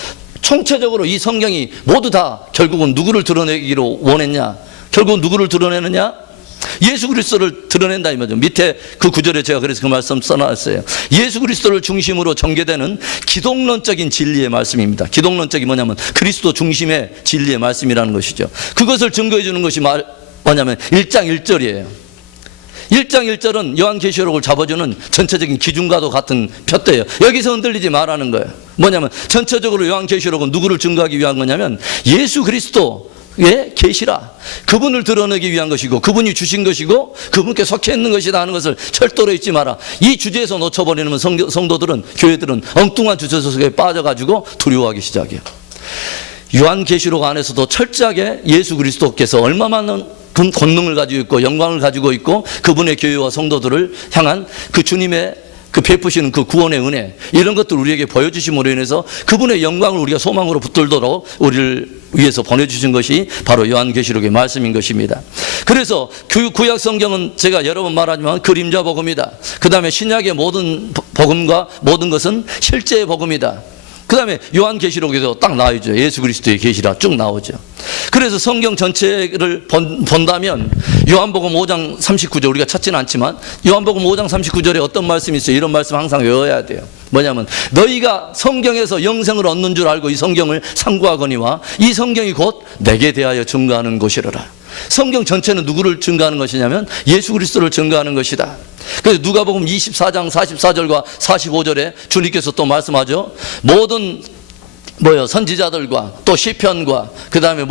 총체적으로 이 성경이 모두 다 결국은 누구를 드러내기로 원했냐? 결국은 누구를 드러내느냐? 예수 그리스도를 드러낸다 이 말이죠. 밑에 그 구절에 제가 그래서 그 말씀 써놨어요. 예수 그리스도를 중심으로 전개되는 기독론적인 진리의 말씀입니다. 기독론적이 뭐냐면 그리스도 중심의 진리의 말씀이라는 것이죠. 그것을 증거해 주는 것이 뭐냐면 1장 1절이에요. 1장 1절은 요한계시록을 잡아주는 전체적인 기준과도 같은 푯대예요. 여기서 흔들리지 말라는 거예요. 뭐냐면 전체적으로 요한계시록은 누구를 증거하기 위한 거냐면 예수 그리스도의 계시라, 그분을 드러내기 위한 것이고 그분이 주신 것이고 그분께 속해 있는 것이다 하는 것을 철도로 잊지 마라. 이 주제에서 놓쳐버리면 성도들은, 교회들은 엉뚱한 주제 속에 빠져가지고 두려워하기 시작해요. 요한계시록 안에서도 철저하게 예수 그리스도께서 얼마만은 권능을 가지고 있고 영광을 가지고 있고 그분의 교회와 성도들을 향한 그 주님의 그 베푸시는 그 구원의 은혜, 이런 것들 우리에게 보여주심으로 인해서 그분의 영광을 우리가 소망으로 붙들도록 우리를 위해서 보내주신 것이 바로 요한계시록의 말씀인 것입니다. 그래서 구약 성경은 제가 여러 번 말하지만 그림자 복음이다. 그 다음에 신약의 모든 복음과 모든 것은 실제의 복음이다. 그 다음에 요한계시록에도 딱 나오죠. 예수 그리스도의 계시라 쭉 나오죠. 그래서 성경 전체를 본다면 요한복음 5장 39절, 우리가 찾지는 않지만 요한복음 5장 39절에 어떤 말씀이 있어요? 이런 말씀 항상 외워야 돼요. 뭐냐면 너희가 성경에서 영생을 얻는 줄 알고 이 성경을 상고하거니와 이 성경이 곧 내게 대하여 증거하는 것이로라. 성경 전체는 누구를 증거하는 것이냐면 예수 그리스도를 증거하는 것이다. 그래서 누가복음 24장 44절과 45절에 주님께서 또 말씀하죠. 모든 선지자들과 또 시편과 그 다음에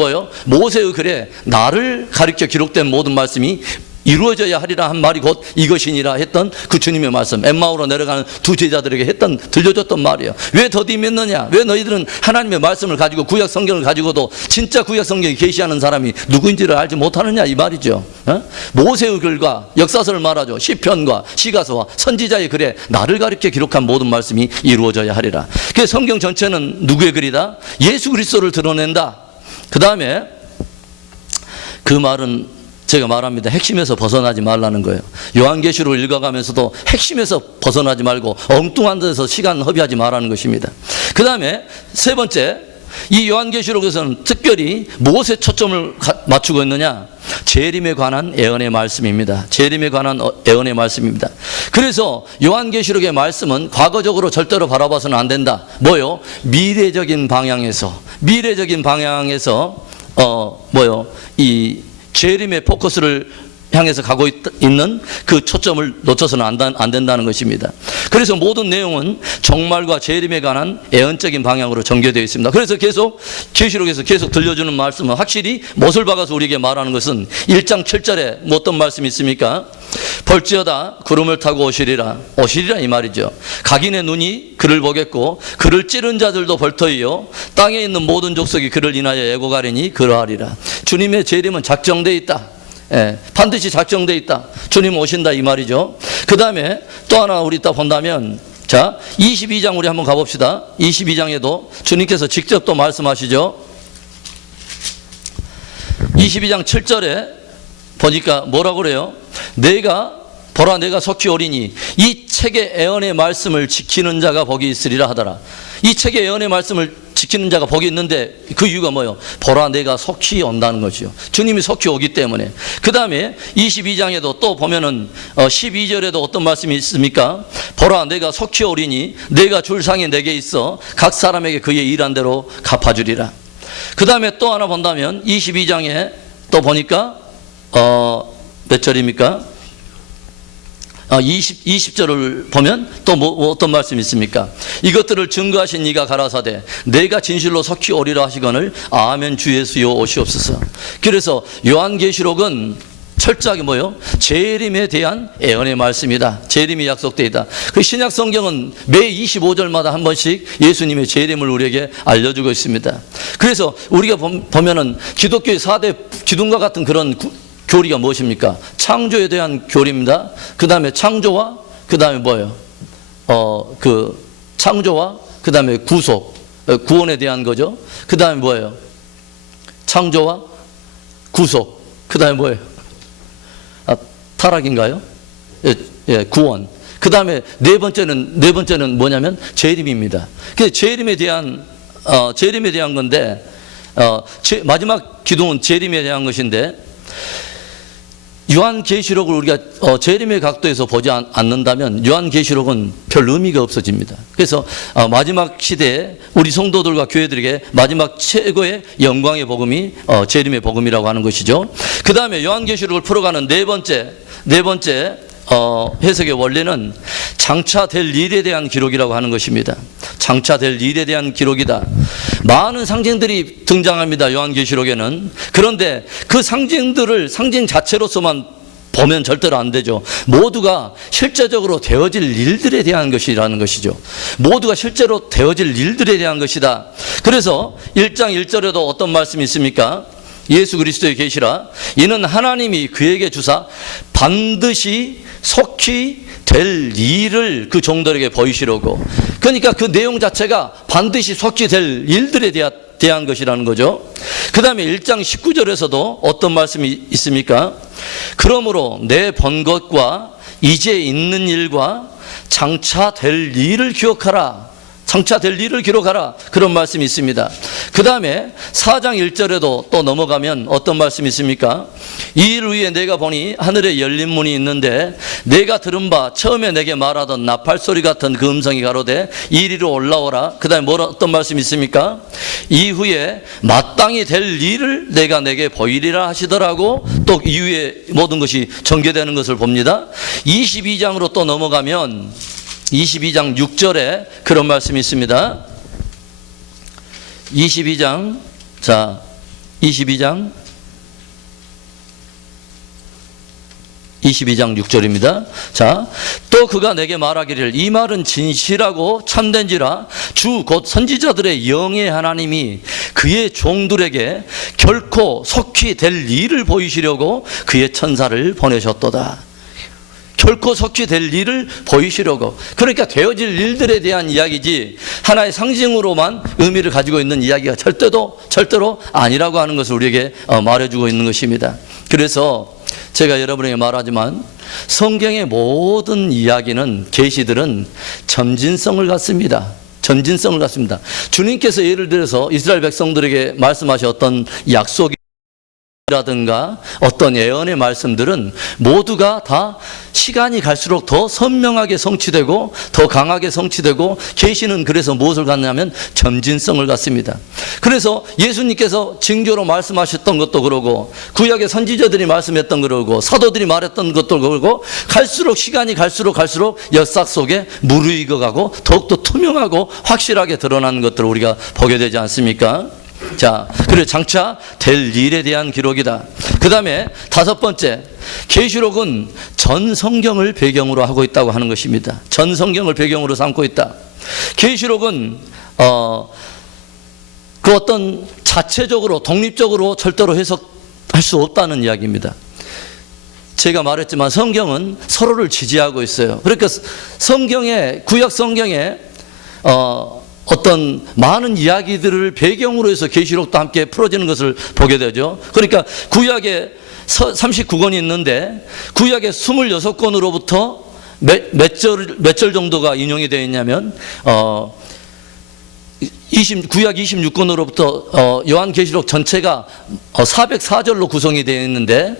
모세의 글에 나를 가리켜 기록된 모든 말씀이 이루어져야 하리라 한 말이 곧 이것이니라 했던 그 주님의 말씀, 엠마오로 내려가는 두 제자들에게 들려줬던 말이에요. 왜 더디 믿느냐? 왜 너희들은 하나님의 말씀을 가지고 구약 성경을 가지고도 진짜 구약 성경에 계시하는 사람이 누구인지를 알지 못하느냐 이 말이죠. 모세의 글과 역사서를 말하죠. 시편과 시가서와 선지자의 글에 나를 가리켜 기록한 모든 말씀이 이루어져야 하리라. 그래서 성경 전체는 누구의 글이다? 예수 그리스도를 드러낸다. 그 다음에 그 말은 제가 말합니다. 핵심에서 벗어나지 말라는 거예요. 요한계시록을 읽어가면서도 핵심에서 벗어나지 말고 엉뚱한 데서 시간 허비하지 말라는 것입니다. 그 다음에 세 번째, 이 요한계시록에서는 특별히 무엇에 초점을 맞추고 있느냐? 재림에 관한 예언의 말씀입니다. 재림에 관한 예언의 말씀입니다. 그래서 요한계시록의 말씀은 과거적으로 절대로 바라봐서는 안 된다. 미래적인 방향에서 이 재림의 포커스를 향해서 가고 있는 그 초점을 놓쳐서는 안 된다는 것입니다. 그래서 모든 내용은 종말과 재림에 관한 예언적인 방향으로 전개되어 있습니다. 그래서 계속 계시록에서 계속 들려주는 말씀은 확실히 못을 박아서 우리에게 말하는 것은 1장 7절에 어떤 말씀이 있습니까? 볼지어다 구름을 타고 오시리라 이 말이죠. 각인의 눈이 그를 보겠고 그를 찌른 자들도 벌터이요 땅에 있는 모든 족속이 그를 인하여 애고가리니 그러하리라. 주님의 재림은 작정되어 있다. 반드시 작정되어 있다. 주님 오신다 이 말이죠. 그 다음에 또 하나 우리 딱 본다면, 자 22장 우리 한번 가봅시다. 22장에도 주님께서 직접 또 말씀하시죠. 22장 7절에 보니까 뭐라고 그래요? 보라 내가 속히 오리니 이 책의 예언의 말씀을 지키는 자가 복이 있으리라 하더라. 이 책의 예언의 말씀을 지키는 자가 복이 있는데 그 이유가 뭐예요? 보라 내가 속히 온다는 것이요. 주님이 속히 오기 때문에. 그 다음에 22장에도 또 보면은 12절에도 어떤 말씀이 있습니까? 보라 내가 속히 오리니 내가 줄 상이 내게 있어 각 사람에게 그의 일한 대로 갚아주리라. 그 다음에 또 하나 본다면 22장에 또 보니까 몇 절입니까? 20절을 보면 또 어떤 말씀이 있습니까? 이것들을 증거하신 이가 가라사대 내가 진실로 속히 오리라 하시거늘 아멘 주 예수여 오시옵소서. 그래서 요한계시록은 철저하게 재림에 대한 예언의 말씀이다. 재림이 약속되어 있다. 그 신약 성경은 매 25절마다 한 번씩 예수님의 재림을 우리에게 알려주고 있습니다. 그래서 우리가 보면은 기독교의 4대 기둥과 같은 그런 교리가 무엇입니까? 창조에 대한 교리입니다. 그 다음에 창조와 그 다음에 창조와 그 다음에 구원에 대한 거죠. 그 다음에 창조와 구속. 그 다음에 타락인가요? 구원. 그 다음에 네 번째는 뭐냐면 재림입니다. 그래서 재림에 대한 건데 마지막 기둥은 재림에 대한 것인데. 요한계시록을 우리가 재림의 각도에서 보지 않는다면 요한계시록은 별 의미가 없어집니다. 그래서 마지막 시대에 우리 성도들과 교회들에게 마지막 최고의 영광의 복음이 재림의 복음이라고 하는 것이죠. 그 다음에 요한계시록을 풀어가는 네 번째 해석의 원리는 장차될 일에 대한 기록이라고 하는 것입니다. 장차될 일에 대한 기록이다. 많은 상징들이 등장합니다. 요한계시록에는. 그런데 그 상징들을 상징 자체로서만 보면 절대로 안 되죠. 모두가 실제적으로 되어질 일들에 대한 것이라는 것이죠. 모두가 실제로 되어질 일들에 대한 것이다. 그래서 1장 1절에도 어떤 말씀이 있습니까? 예수 그리스도의 계시라 이는 하나님이 그에게 주사 반드시 속히 될 일을 그 종들에게 보이시려고. 그러니까 그 내용 자체가 반드시 속히 될 일들에 대한 것이라는 거죠. 그 다음에 1장 19절에서도 어떤 말씀이 있습니까? 그러므로 내 본 것과 이제 있는 일과 장차 될 일을 기억하라. 장차될 일을 기록하라. 그런 말씀이 있습니다. 그 다음에 4장 1절에도 또 넘어가면 어떤 말씀이 있습니까? 이 일 위에 내가 보니 하늘에 열린 문이 있는데 내가 들은 바 처음에 내게 말하던 나팔소리 같은 그 음성이 가로되 이리로 올라오라. 그 다음에 어떤 말씀이 있습니까? 이후에 마땅히 될 일을 내가 내게 보이리라 하시더라고. 또 이후에 모든 것이 전개되는 것을 봅니다. 22장으로 또 넘어가면 22장 6절에 그런 말씀이 있습니다. 22장, 자, 22장 6절입니다. 자, 또 그가 내게 말하기를 이 말은 진실하고 참된지라 주 곧 선지자들의 영의 하나님이 그의 종들에게 결코 속히 될 일을 보이시려고 그의 천사를 보내셨도다. 결코 속히 될 일을 보이시려고. 그러니까 되어질 일들에 대한 이야기지 하나의 상징으로만 의미를 가지고 있는 이야기가 절대로 아니라고 하는 것을 우리에게 말해주고 있는 것입니다. 그래서 제가 여러분에게 말하지만 성경의 모든 이야기는, 계시들은 점진성을 갖습니다. 점진성을 갖습니다. 주님께서 예를 들어서 이스라엘 백성들에게 말씀하셨던 약속이 라든가 어떤 예언의 말씀들은 모두가 다 시간이 갈수록 더 선명하게 성취되고 더 강하게 성취되고, 계시는 그래서 무엇을 갖냐면 점진성을 갖습니다. 그래서 예수님께서 징조로 말씀하셨던 것도 그러고 구약의 선지자들이 말씀했던 그러고 사도들이 말했던 것도 그러고 시간이 갈수록 역사 속에 무르익어가고 더욱더 투명하고 확실하게 드러나는 것들을 우리가 보게 되지 않습니까? 자, 그리고 장차 될 일에 대한 기록이다. 그 다음에 다섯 번째, 계시록은 전 성경을 배경으로 하고 있다고 하는 것입니다. 전 성경을 배경으로 삼고 있다. 계시록은 그 어떤 자체적으로 독립적으로 절대로 해석할 수 없다는 이야기입니다. 제가 말했지만 성경은 서로를 지지하고 있어요. 그러니까 구약 성경에 어떤 많은 이야기들을 배경으로 해서 계시록도 함께 풀어지는 것을 보게 되죠. 그러니까 구약에 39권이 있는데 구약의 26권으로부터 몇 절 정도가 인용이 되어 있냐면 구약 26권으로부터 요한계시록 전체가 404절로 구성이 되어 있는데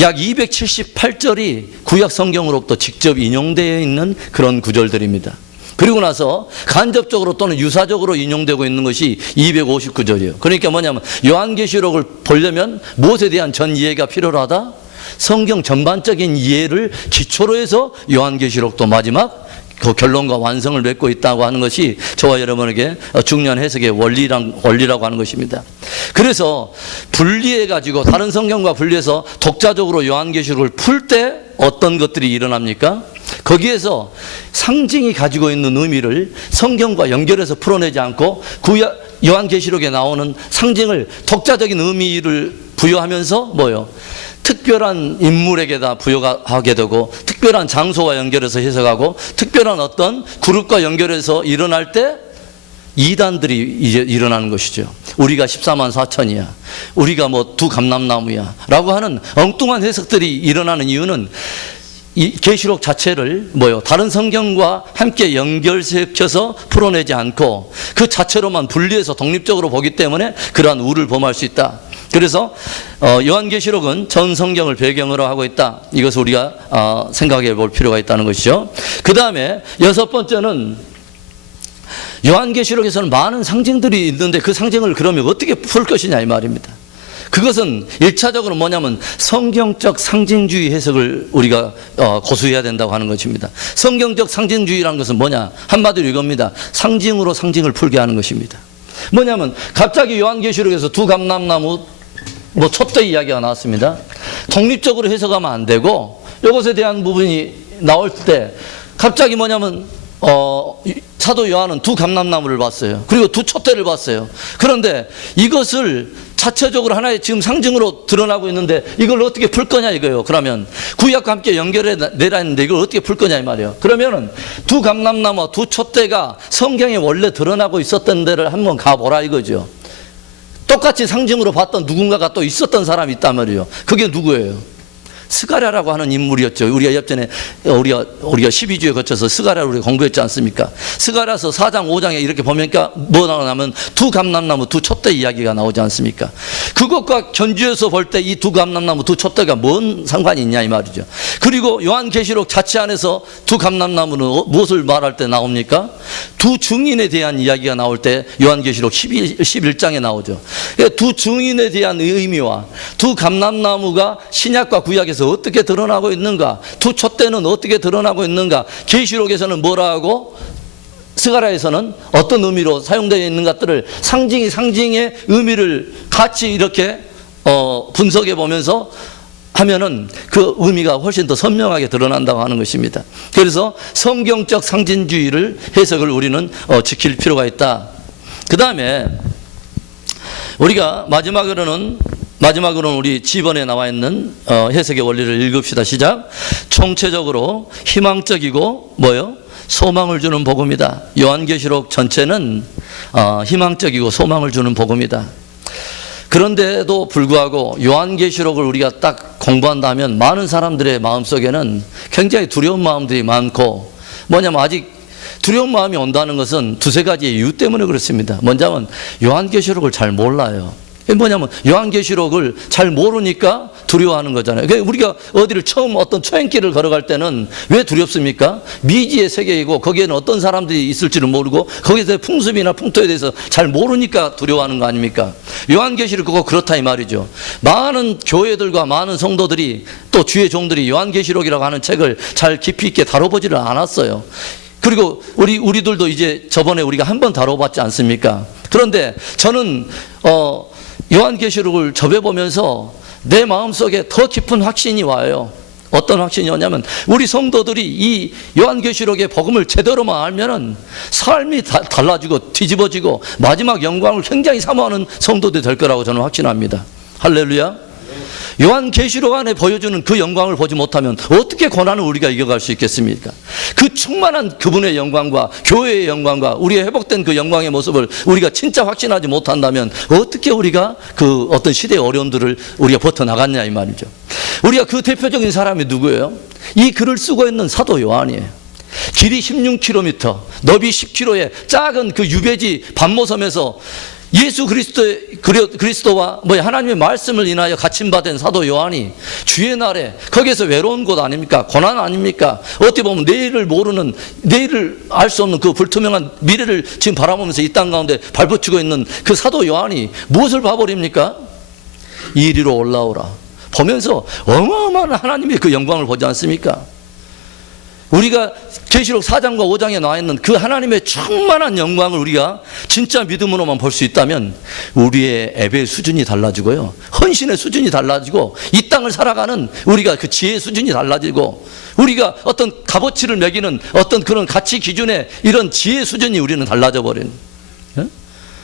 약 278절이 구약 성경으로부터 직접 인용되어 있는 그런 구절들입니다. 그리고 나서 간접적으로 또는 유사적으로 인용되고 있는 것이 259절이에요. 그러니까 뭐냐면 요한계시록을 보려면 무엇에 대한 전 이해가 필요하다? 성경 전반적인 이해를 기초로 해서 요한계시록도 마지막 그 결론과 완성을 맺고 있다고 하는 것이 저와 여러분에게 중요한 해석의 원리라고 하는 것입니다. 그래서 분리해가지고 다른 성경과 분리해서 독자적으로 요한계시록을 풀 때 어떤 것들이 일어납니까? 거기에서 상징이 가지고 있는 의미를 성경과 연결해서 풀어내지 않고 요한계시록에 나오는 상징을 독자적인 의미를 부여하면서 특별한 인물에게다 부여하게 되고 특별한 장소와 연결해서 해석하고 특별한 어떤 그룹과 연결해서 일어날 때 이단들이 이제 일어나는 것이죠. 우리가 14만 4천이야. 우리가 두 감람나무야. 라고 하는 엉뚱한 해석들이 일어나는 이유는 이 계시록 자체를 다른 성경과 함께 연결시켜서 풀어내지 않고 그 자체로만 분리해서 독립적으로 보기 때문에 그러한 우를 범할 수 있다. 그래서 요한계시록은 전 성경을 배경으로 하고 있다. 이것을 우리가 생각해 볼 필요가 있다는 것이죠. 그 다음에 여섯 번째는 요한계시록에서는 많은 상징들이 있는데 그 상징을 그러면 어떻게 풀 것이냐 이 말입니다. 그것은 1차적으로 뭐냐면 성경적 상징주의 해석을 우리가 고수해야 된다고 하는 것입니다. 성경적 상징주의라는 것은 뭐냐? 한마디로 이겁니다. 상징으로 상징을 풀게 하는 것입니다. 뭐냐면 갑자기 요한계시록에서 두 감람나무 촛대 이야기가 나왔습니다. 독립적으로 해석하면 안 되고 이것에 대한 부분이 나올 때 갑자기 뭐냐면 사도 요한은 두 감람나무를 봤어요. 그리고 두 촛대를 봤어요. 그런데 이것을 자체적으로 하나의 지금 상징으로 드러나고 있는데 이걸 어떻게 풀 거냐 이거예요. 그러면 구약과 함께 연결해 내라 했는데 이걸 어떻게 풀 거냐 이 말이에요. 그러면은 두 감람나무와 두 촛대가 성경에 원래 드러나고 있었던 데를 한번 가보라 이거죠. 똑같이 상징으로 봤던 누군가가 또 있었던 사람이 있단 말이에요. 그게 누구예요? 스가랴라고 하는 인물이었죠. 우리가 예전에 우리가 12주에 거쳐서 스가랴를 우리가 공부했지 않습니까? 스가랴서 4장 5장에 이렇게 보니까 뭐 나오냐면 두 감람나무 두 촛대 이야기가 나오지 않습니까? 그것과 견주해서 볼 때 이 두 감람나무 두 촛대가 뭔 상관이 있냐 이 말이죠. 그리고 요한계시록 자체 안에서 두 감람나무는 무엇을 말할 때 나옵니까? 두 증인에 대한 이야기가 나올 때 요한계시록 11장에 나오죠. 두 증인에 대한 의미와 두 감람나무가 신약과 구약에서 어떻게 드러나고 있는가, 두 촛대는 어떻게 드러나고 있는가, 계시록에서는 뭐라 하고 스가랴에서는 어떤 의미로 사용되어 있는 것들을 상징의 의미를 같이 이렇게 분석해 보면서 하면은 그 의미가 훨씬 더 선명하게 드러난다고 하는 것입니다. 그래서 성경적 상징주의를 해석을 우리는 지킬 필요가 있다. 그 다음에 우리가 마지막으로는 우리 지번에 나와 있는 해석의 원리를 읽읍시다. 시작. 총체적으로 희망적이고 뭐요? 소망을 주는 복음이다. 요한계시록 전체는 희망적이고 소망을 주는 복음이다. 그런데도 불구하고 요한계시록을 우리가 딱 공부한다면 많은 사람들의 마음속에는 굉장히 두려운 마음들이 많고, 뭐냐면 아직 두려운 마음이 온다는 것은 두세 가지 이유 때문에 그렇습니다. 먼저는 요한계시록을 잘 몰라요. 뭐냐면 요한계시록을 잘 모르니까 두려워하는 거잖아요. 그러니까 우리가 어디를 처음 어떤 초행길을 걸어갈 때는 왜 두렵습니까? 미지의 세계이고 거기에는 어떤 사람들이 있을지를 모르고 거기에 대해 풍습이나 풍토에 대해서 잘 모르니까 두려워하는 거 아닙니까? 요한계시록 그거 그렇다 이 말이죠. 많은 교회들과 많은 성도들이 또 주의 종들이 요한계시록이라고 하는 책을 잘 깊이 있게 다뤄보지를 않았어요. 그리고 우리들도 이제 저번에 우리가 한 번 다뤄봤지 않습니까? 그런데 저는 요한계시록을 접해보면서 내 마음속에 더 깊은 확신이 와요. 어떤 확신이 오냐면 우리 성도들이 이 요한계시록의 복음을 제대로만 알면은 삶이 달라지고 뒤집어지고 마지막 영광을 굉장히 사모하는 성도들이 될 거라고 저는 확신합니다. 할렐루야. 요한계시록 안에 보여주는 그 영광을 보지 못하면 어떻게 고난을 우리가 이겨갈 수 있겠습니까? 그 충만한 그분의 영광과 교회의 영광과 우리의 회복된 그 영광의 모습을 우리가 진짜 확신하지 못한다면 어떻게 우리가 그 어떤 시대의 어려움들을 우리가 버텨나갔냐 이 말이죠. 우리가 그 대표적인 사람이 누구예요? 이 글을 쓰고 있는 사도 요한이에요. 길이 16km, 너비 10km의 작은 그 유배지 반모섬에서 예수 그리스도와 하나님의 말씀을 인하여 갇힘받은 사도 요한이 주의 날에 거기에서 외로운 곳 아닙니까? 고난 아닙니까? 어떻게 보면 내일을 알 수 없는 그 불투명한 미래를 지금 바라보면서 이 땅 가운데 발붙이고 있는 그 사도 요한이 무엇을 봐버립니까? 이리로 올라오라. 보면서 어마어마한 하나님의 그 영광을 보지 않습니까? 우리가 계시록 4장과 5장에 나와 있는 그 하나님의 충만한 영광을 우리가 진짜 믿음으로만 볼 수 있다면 우리의 예배의 수준이 달라지고요, 헌신의 수준이 달라지고 이 땅을 살아가는 우리가 그 지혜의 수준이 달라지고 우리가 어떤 값어치를 매기는 어떤 그런 가치 기준의 이런 지혜의 수준이 우리는 달라져 버리는,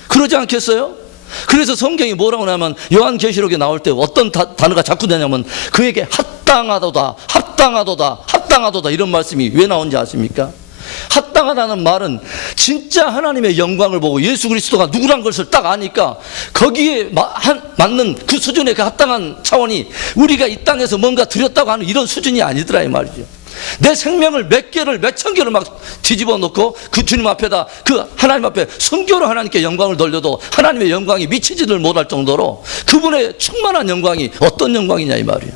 그러지 않겠어요? 그래서 성경이 뭐라고 하냐면 요한계시록에 나올 때 어떤 단어가 자꾸 되냐면 그에게 합당하도다 이런 말씀이 왜 나온지 아십니까? 합당하다는 말은 진짜 하나님의 영광을 보고 예수 그리스도가 누구란 것을 딱 아니까 거기에 맞는 그 수준의 그 합당한 차원이 우리가 이 땅에서 뭔가 드렸다고 하는 이런 수준이 아니더라 이 말이죠. 내 생명을 몇 천 개를 막 뒤집어 놓고 그 주님 앞에다 그 하나님 앞에 순교로 하나님께 영광을 돌려도 하나님의 영광이 미치지를 못할 정도로 그분의 충만한 영광이 어떤 영광이냐 이 말이에요.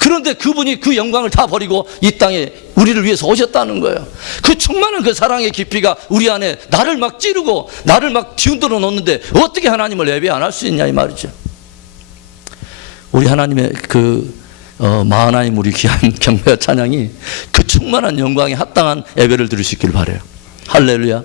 그런데 그분이 그 영광을 다 버리고 이 땅에 우리를 위해서 오셨다는 거예요. 그 충만한 그 사랑의 깊이가 우리 안에 나를 막 찌르고 나를 막 뒤흔들어 놓는데 어떻게 하나님을 예배 안 할 수 있냐 이 말이죠. 우리 하나님의 마하나임 우리 귀한 경배와 찬양이 그 충만한 영광에 합당한 예배를 드릴 수 있길 바라요. 할렐루야.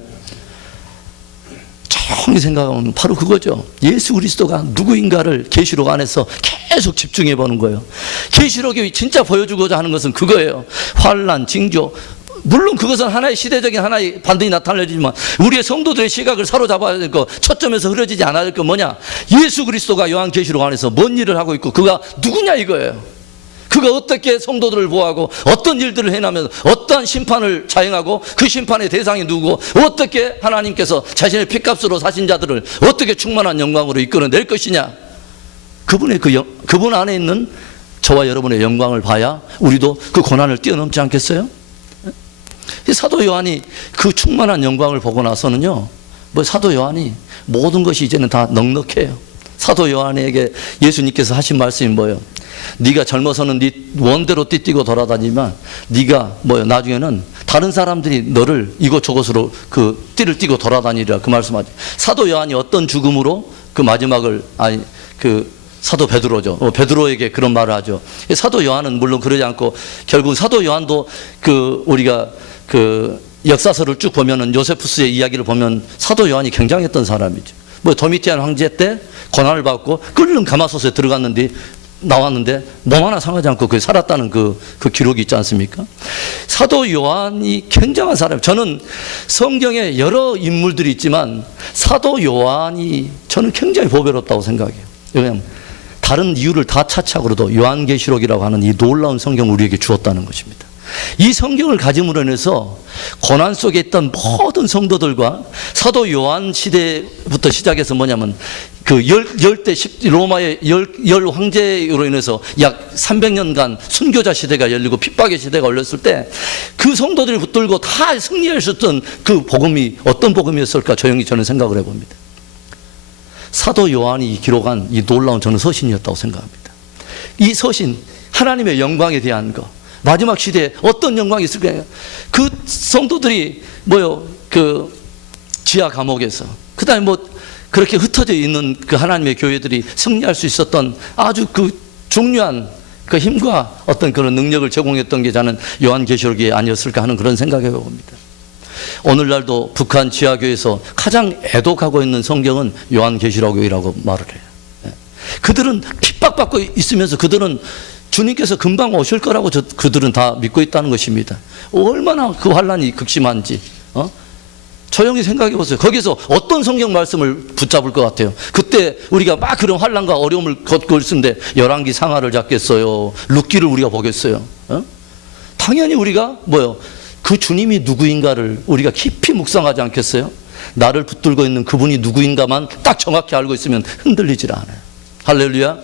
조용히 생각하면 바로 그거죠. 예수 그리스도가 누구인가를 계시록 안에서 계속 집중해 보는 거예요. 계시록이 진짜 보여주고자 하는 것은 그거예요. 환난, 징조, 물론 그것은 하나의 시대적인 하나의 반드시 나타내지만 우리의 성도들의 시각을 사로잡아야 될 거, 초점에서 흐려지지 않아야 될 거 뭐냐? 예수 그리스도가 요한계시록 안에서 뭔 일을 하고 있고 그가 누구냐 이거예요. 그가 어떻게 성도들을 보호하고 어떤 일들을 해나면 어떠한 심판을 자행하고 그 심판의 대상이 누구고 어떻게 하나님께서 자신의 피값으로 사신 자들을 어떻게 충만한 영광으로 이끌어낼 것이냐. 그분 안에 있는 저와 여러분의 영광을 봐야 우리도 그 고난을 뛰어넘지 않겠어요? 사도 요한이 그 충만한 영광을 보고 나서는요, 사도 요한이 모든 것이 이제는 다 넉넉해요. 사도 요한에게 예수님께서 하신 말씀이 뭐예요? 네가 젊어서는 네 원대로 띠뛰고 돌아다니지만 네가 나중에는 다른 사람들이 너를 이곳저곳으로 그 띠를 띠고 돌아다니리라 그 말씀하죠. 사도 요한이 어떤 죽음으로 그 마지막을 사도 베드로죠. 베드로에게 그런 말을 하죠. 사도 요한은 물론 그러지 않고 결국 사도 요한도 우리가 역사서를 쭉 보면은 요세푸스의 이야기를 보면 사도 요한이 굉장했던 사람이죠. 뭐 도미티안 황제 때 고난을 받고 끓는 가마솥에 들어갔는데 나왔는데 몸 하나 상하지 않고 그 살았다는 그 기록이 있지 않습니까? 사도 요한이 굉장한 사람. 저는 성경에 여러 인물들이 있지만 사도 요한이 저는 굉장히 보배롭다고 생각해요. 왜냐하면 다른 이유를 다 차치하고도 요한계시록이라고 하는 이 놀라운 성경을 우리에게 주었다는 것입니다. 이 성경을 가짐으로 인해서 고난 속에 있던 모든 성도들과 사도 요한 시대부터 시작해서 뭐냐면 그 열대 로마의 열 황제로 인해서 약 300년간 순교자 시대가 열리고 핍박의 시대가 열렸을 때 그 성도들이 붙들고 다 승리할 수 있었던 그 복음이 어떤 복음이었을까 조용히 저는 생각을 해봅니다. 사도 요한이 기록한 이 놀라운 저는 서신이었다고 생각합니다. 이 서신, 하나님의 영광에 대한 거, 마지막 시대에 어떤 영광이 있을까요? 그 성도들이 그 지하 감옥에서, 그 다음에 그렇게 흩어져 있는 그 하나님의 교회들이 승리할 수 있었던 아주 그 중요한 그 힘과 어떤 그런 능력을 제공했던 게 저는 요한계시록이 아니었을까 하는 그런 생각을 해봅니다. 오늘날도 북한 지하교회에서 가장 애독하고 있는 성경은 요한계시록이라고 말을 해요. 그들은 핍박받고 있으면서 그들은 주님께서 금방 오실 거라고 그들은 다 믿고 있다는 것입니다. 얼마나 그 환란이 극심한지 조용히 생각해 보세요. 거기서 어떤 성경 말씀을 붙잡을 것 같아요? 그때 우리가 막 그런 환란과 어려움을 겪고 있는데 열왕기 상하를 잡겠어요? 룻기를 우리가 보겠어요? 당연히 우리가 그 주님이 누구인가를 우리가 깊이 묵상하지 않겠어요? 나를 붙들고 있는 그분이 누구인가만 딱 정확히 알고 있으면 흔들리질 않아요. 할렐루야.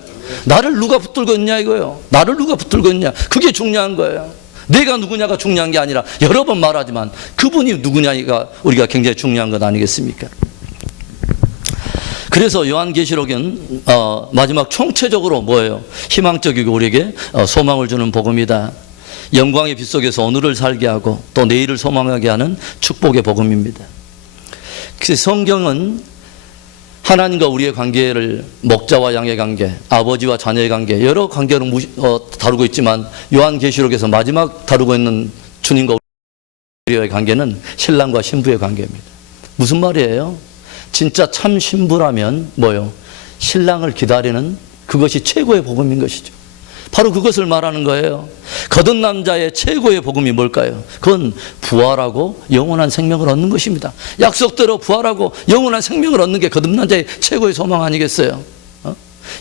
나를 누가 붙들고 있냐 이거예요. 나를 누가 붙들고 있냐, 그게 중요한 거예요. 내가 누구냐가 중요한 게 아니라 여러 번 말하지만 그분이 누구냐가 우리가 굉장히 중요한 것 아니겠습니까? 그래서 요한계시록은 마지막 총체적으로 뭐예요? 희망적이고 우리에게 소망을 주는 복음이다. 영광의 빛 속에서 오늘을 살게 하고 또 내일을 소망하게 하는 축복의 복음입니다. 그래서 성경은 하나님과 우리의 관계를, 목자와 양의 관계, 아버지와 자녀의 관계, 여러 관계를 다루고 있지만 요한계시록에서 마지막 다루고 있는 주님과 우리의 관계는 신랑과 신부의 관계입니다. 무슨 말이에요? 진짜 참 신부라면 신랑을 기다리는 그것이 최고의 복음인 것이죠. 바로 그것을 말하는 거예요. 거듭 남자의 최고의 복음이 뭘까요? 그건 부활하고 영원한 생명을 얻는 것입니다. 약속대로 부활하고 영원한 생명을 얻는 게 거듭 남자의 최고의 소망 아니겠어요?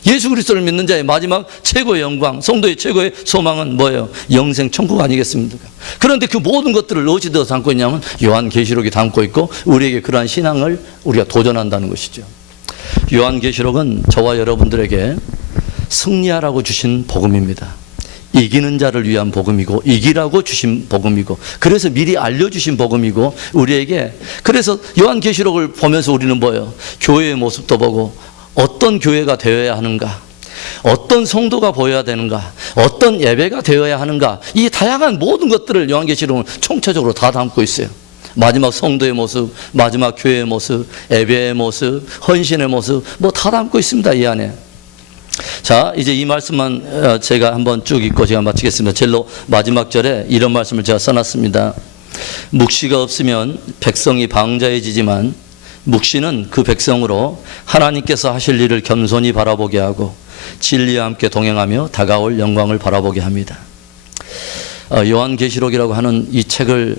예수 그리스도를 믿는 자의 마지막 최고의 영광, 성도의 최고의 소망은 뭐예요? 영생 천국 아니겠습니까? 그런데 그 모든 것들을 어디다 담고 있냐면 요한계시록이 담고 있고 우리에게 그러한 신앙을 우리가 도전한다는 것이죠. 요한계시록은 저와 여러분들에게 승리하라고 주신 복음입니다. 이기는 자를 위한 복음이고 이기라고 주신 복음이고 그래서 미리 알려주신 복음이고 우리에게 그래서 요한계시록을 보면서 우리는 교회의 모습도 보고 어떤 교회가 되어야 하는가, 어떤 성도가 보여야 되는가, 어떤 예배가 되어야 하는가, 이 다양한 모든 것들을 요한계시록은 총체적으로 다 담고 있어요. 마지막 성도의 모습, 마지막 교회의 모습, 예배의 모습, 헌신의 모습 다 담고 있습니다. 이 안에. 자, 이제 이 말씀만 제가 한번 쭉 읽고 제가 마치겠습니다. 제일 마지막 절에 이런 말씀을 제가 써놨습니다. 묵시가 없으면 백성이 방자해지지만 묵시는 그 백성으로 하나님께서 하실 일을 겸손히 바라보게 하고 진리와 함께 동행하며 다가올 영광을 바라보게 합니다. 요한계시록이라고 하는 이 책을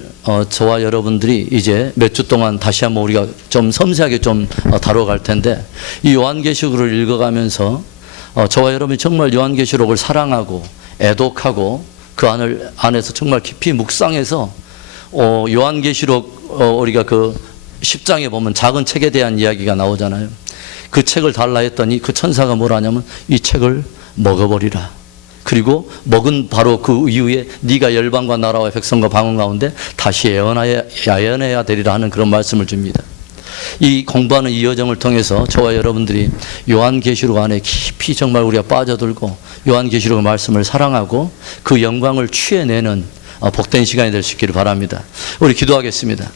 저와 여러분들이 이제 몇 주 동안 다시 한번 우리가 좀 섬세하게 좀 다뤄갈 텐데 이 요한계시록을 읽어가면서 저와 여러분이 정말 요한계시록을 사랑하고 애독하고 그 안에서 정말 깊이 묵상해서 요한계시록 우리가 그 10장에 보면 작은 책에 대한 이야기가 나오잖아요. 그 책을 달라 했더니 그 천사가 뭐라 하냐면 이 책을 먹어버리라. 그리고 먹은 바로 그 이후에 네가 열방과 나라와 백성과 방언 가운데 다시 예언해야 되리라 하는 그런 말씀을 줍니다. 이 공부하는 이 여정을 통해서 저와 여러분들이 요한계시록 안에 깊이 정말 우리가 빠져들고 요한계시록의 말씀을 사랑하고 그 영광을 취해내는 복된 시간이 될 수 있기를 바랍니다. 우리 기도하겠습니다.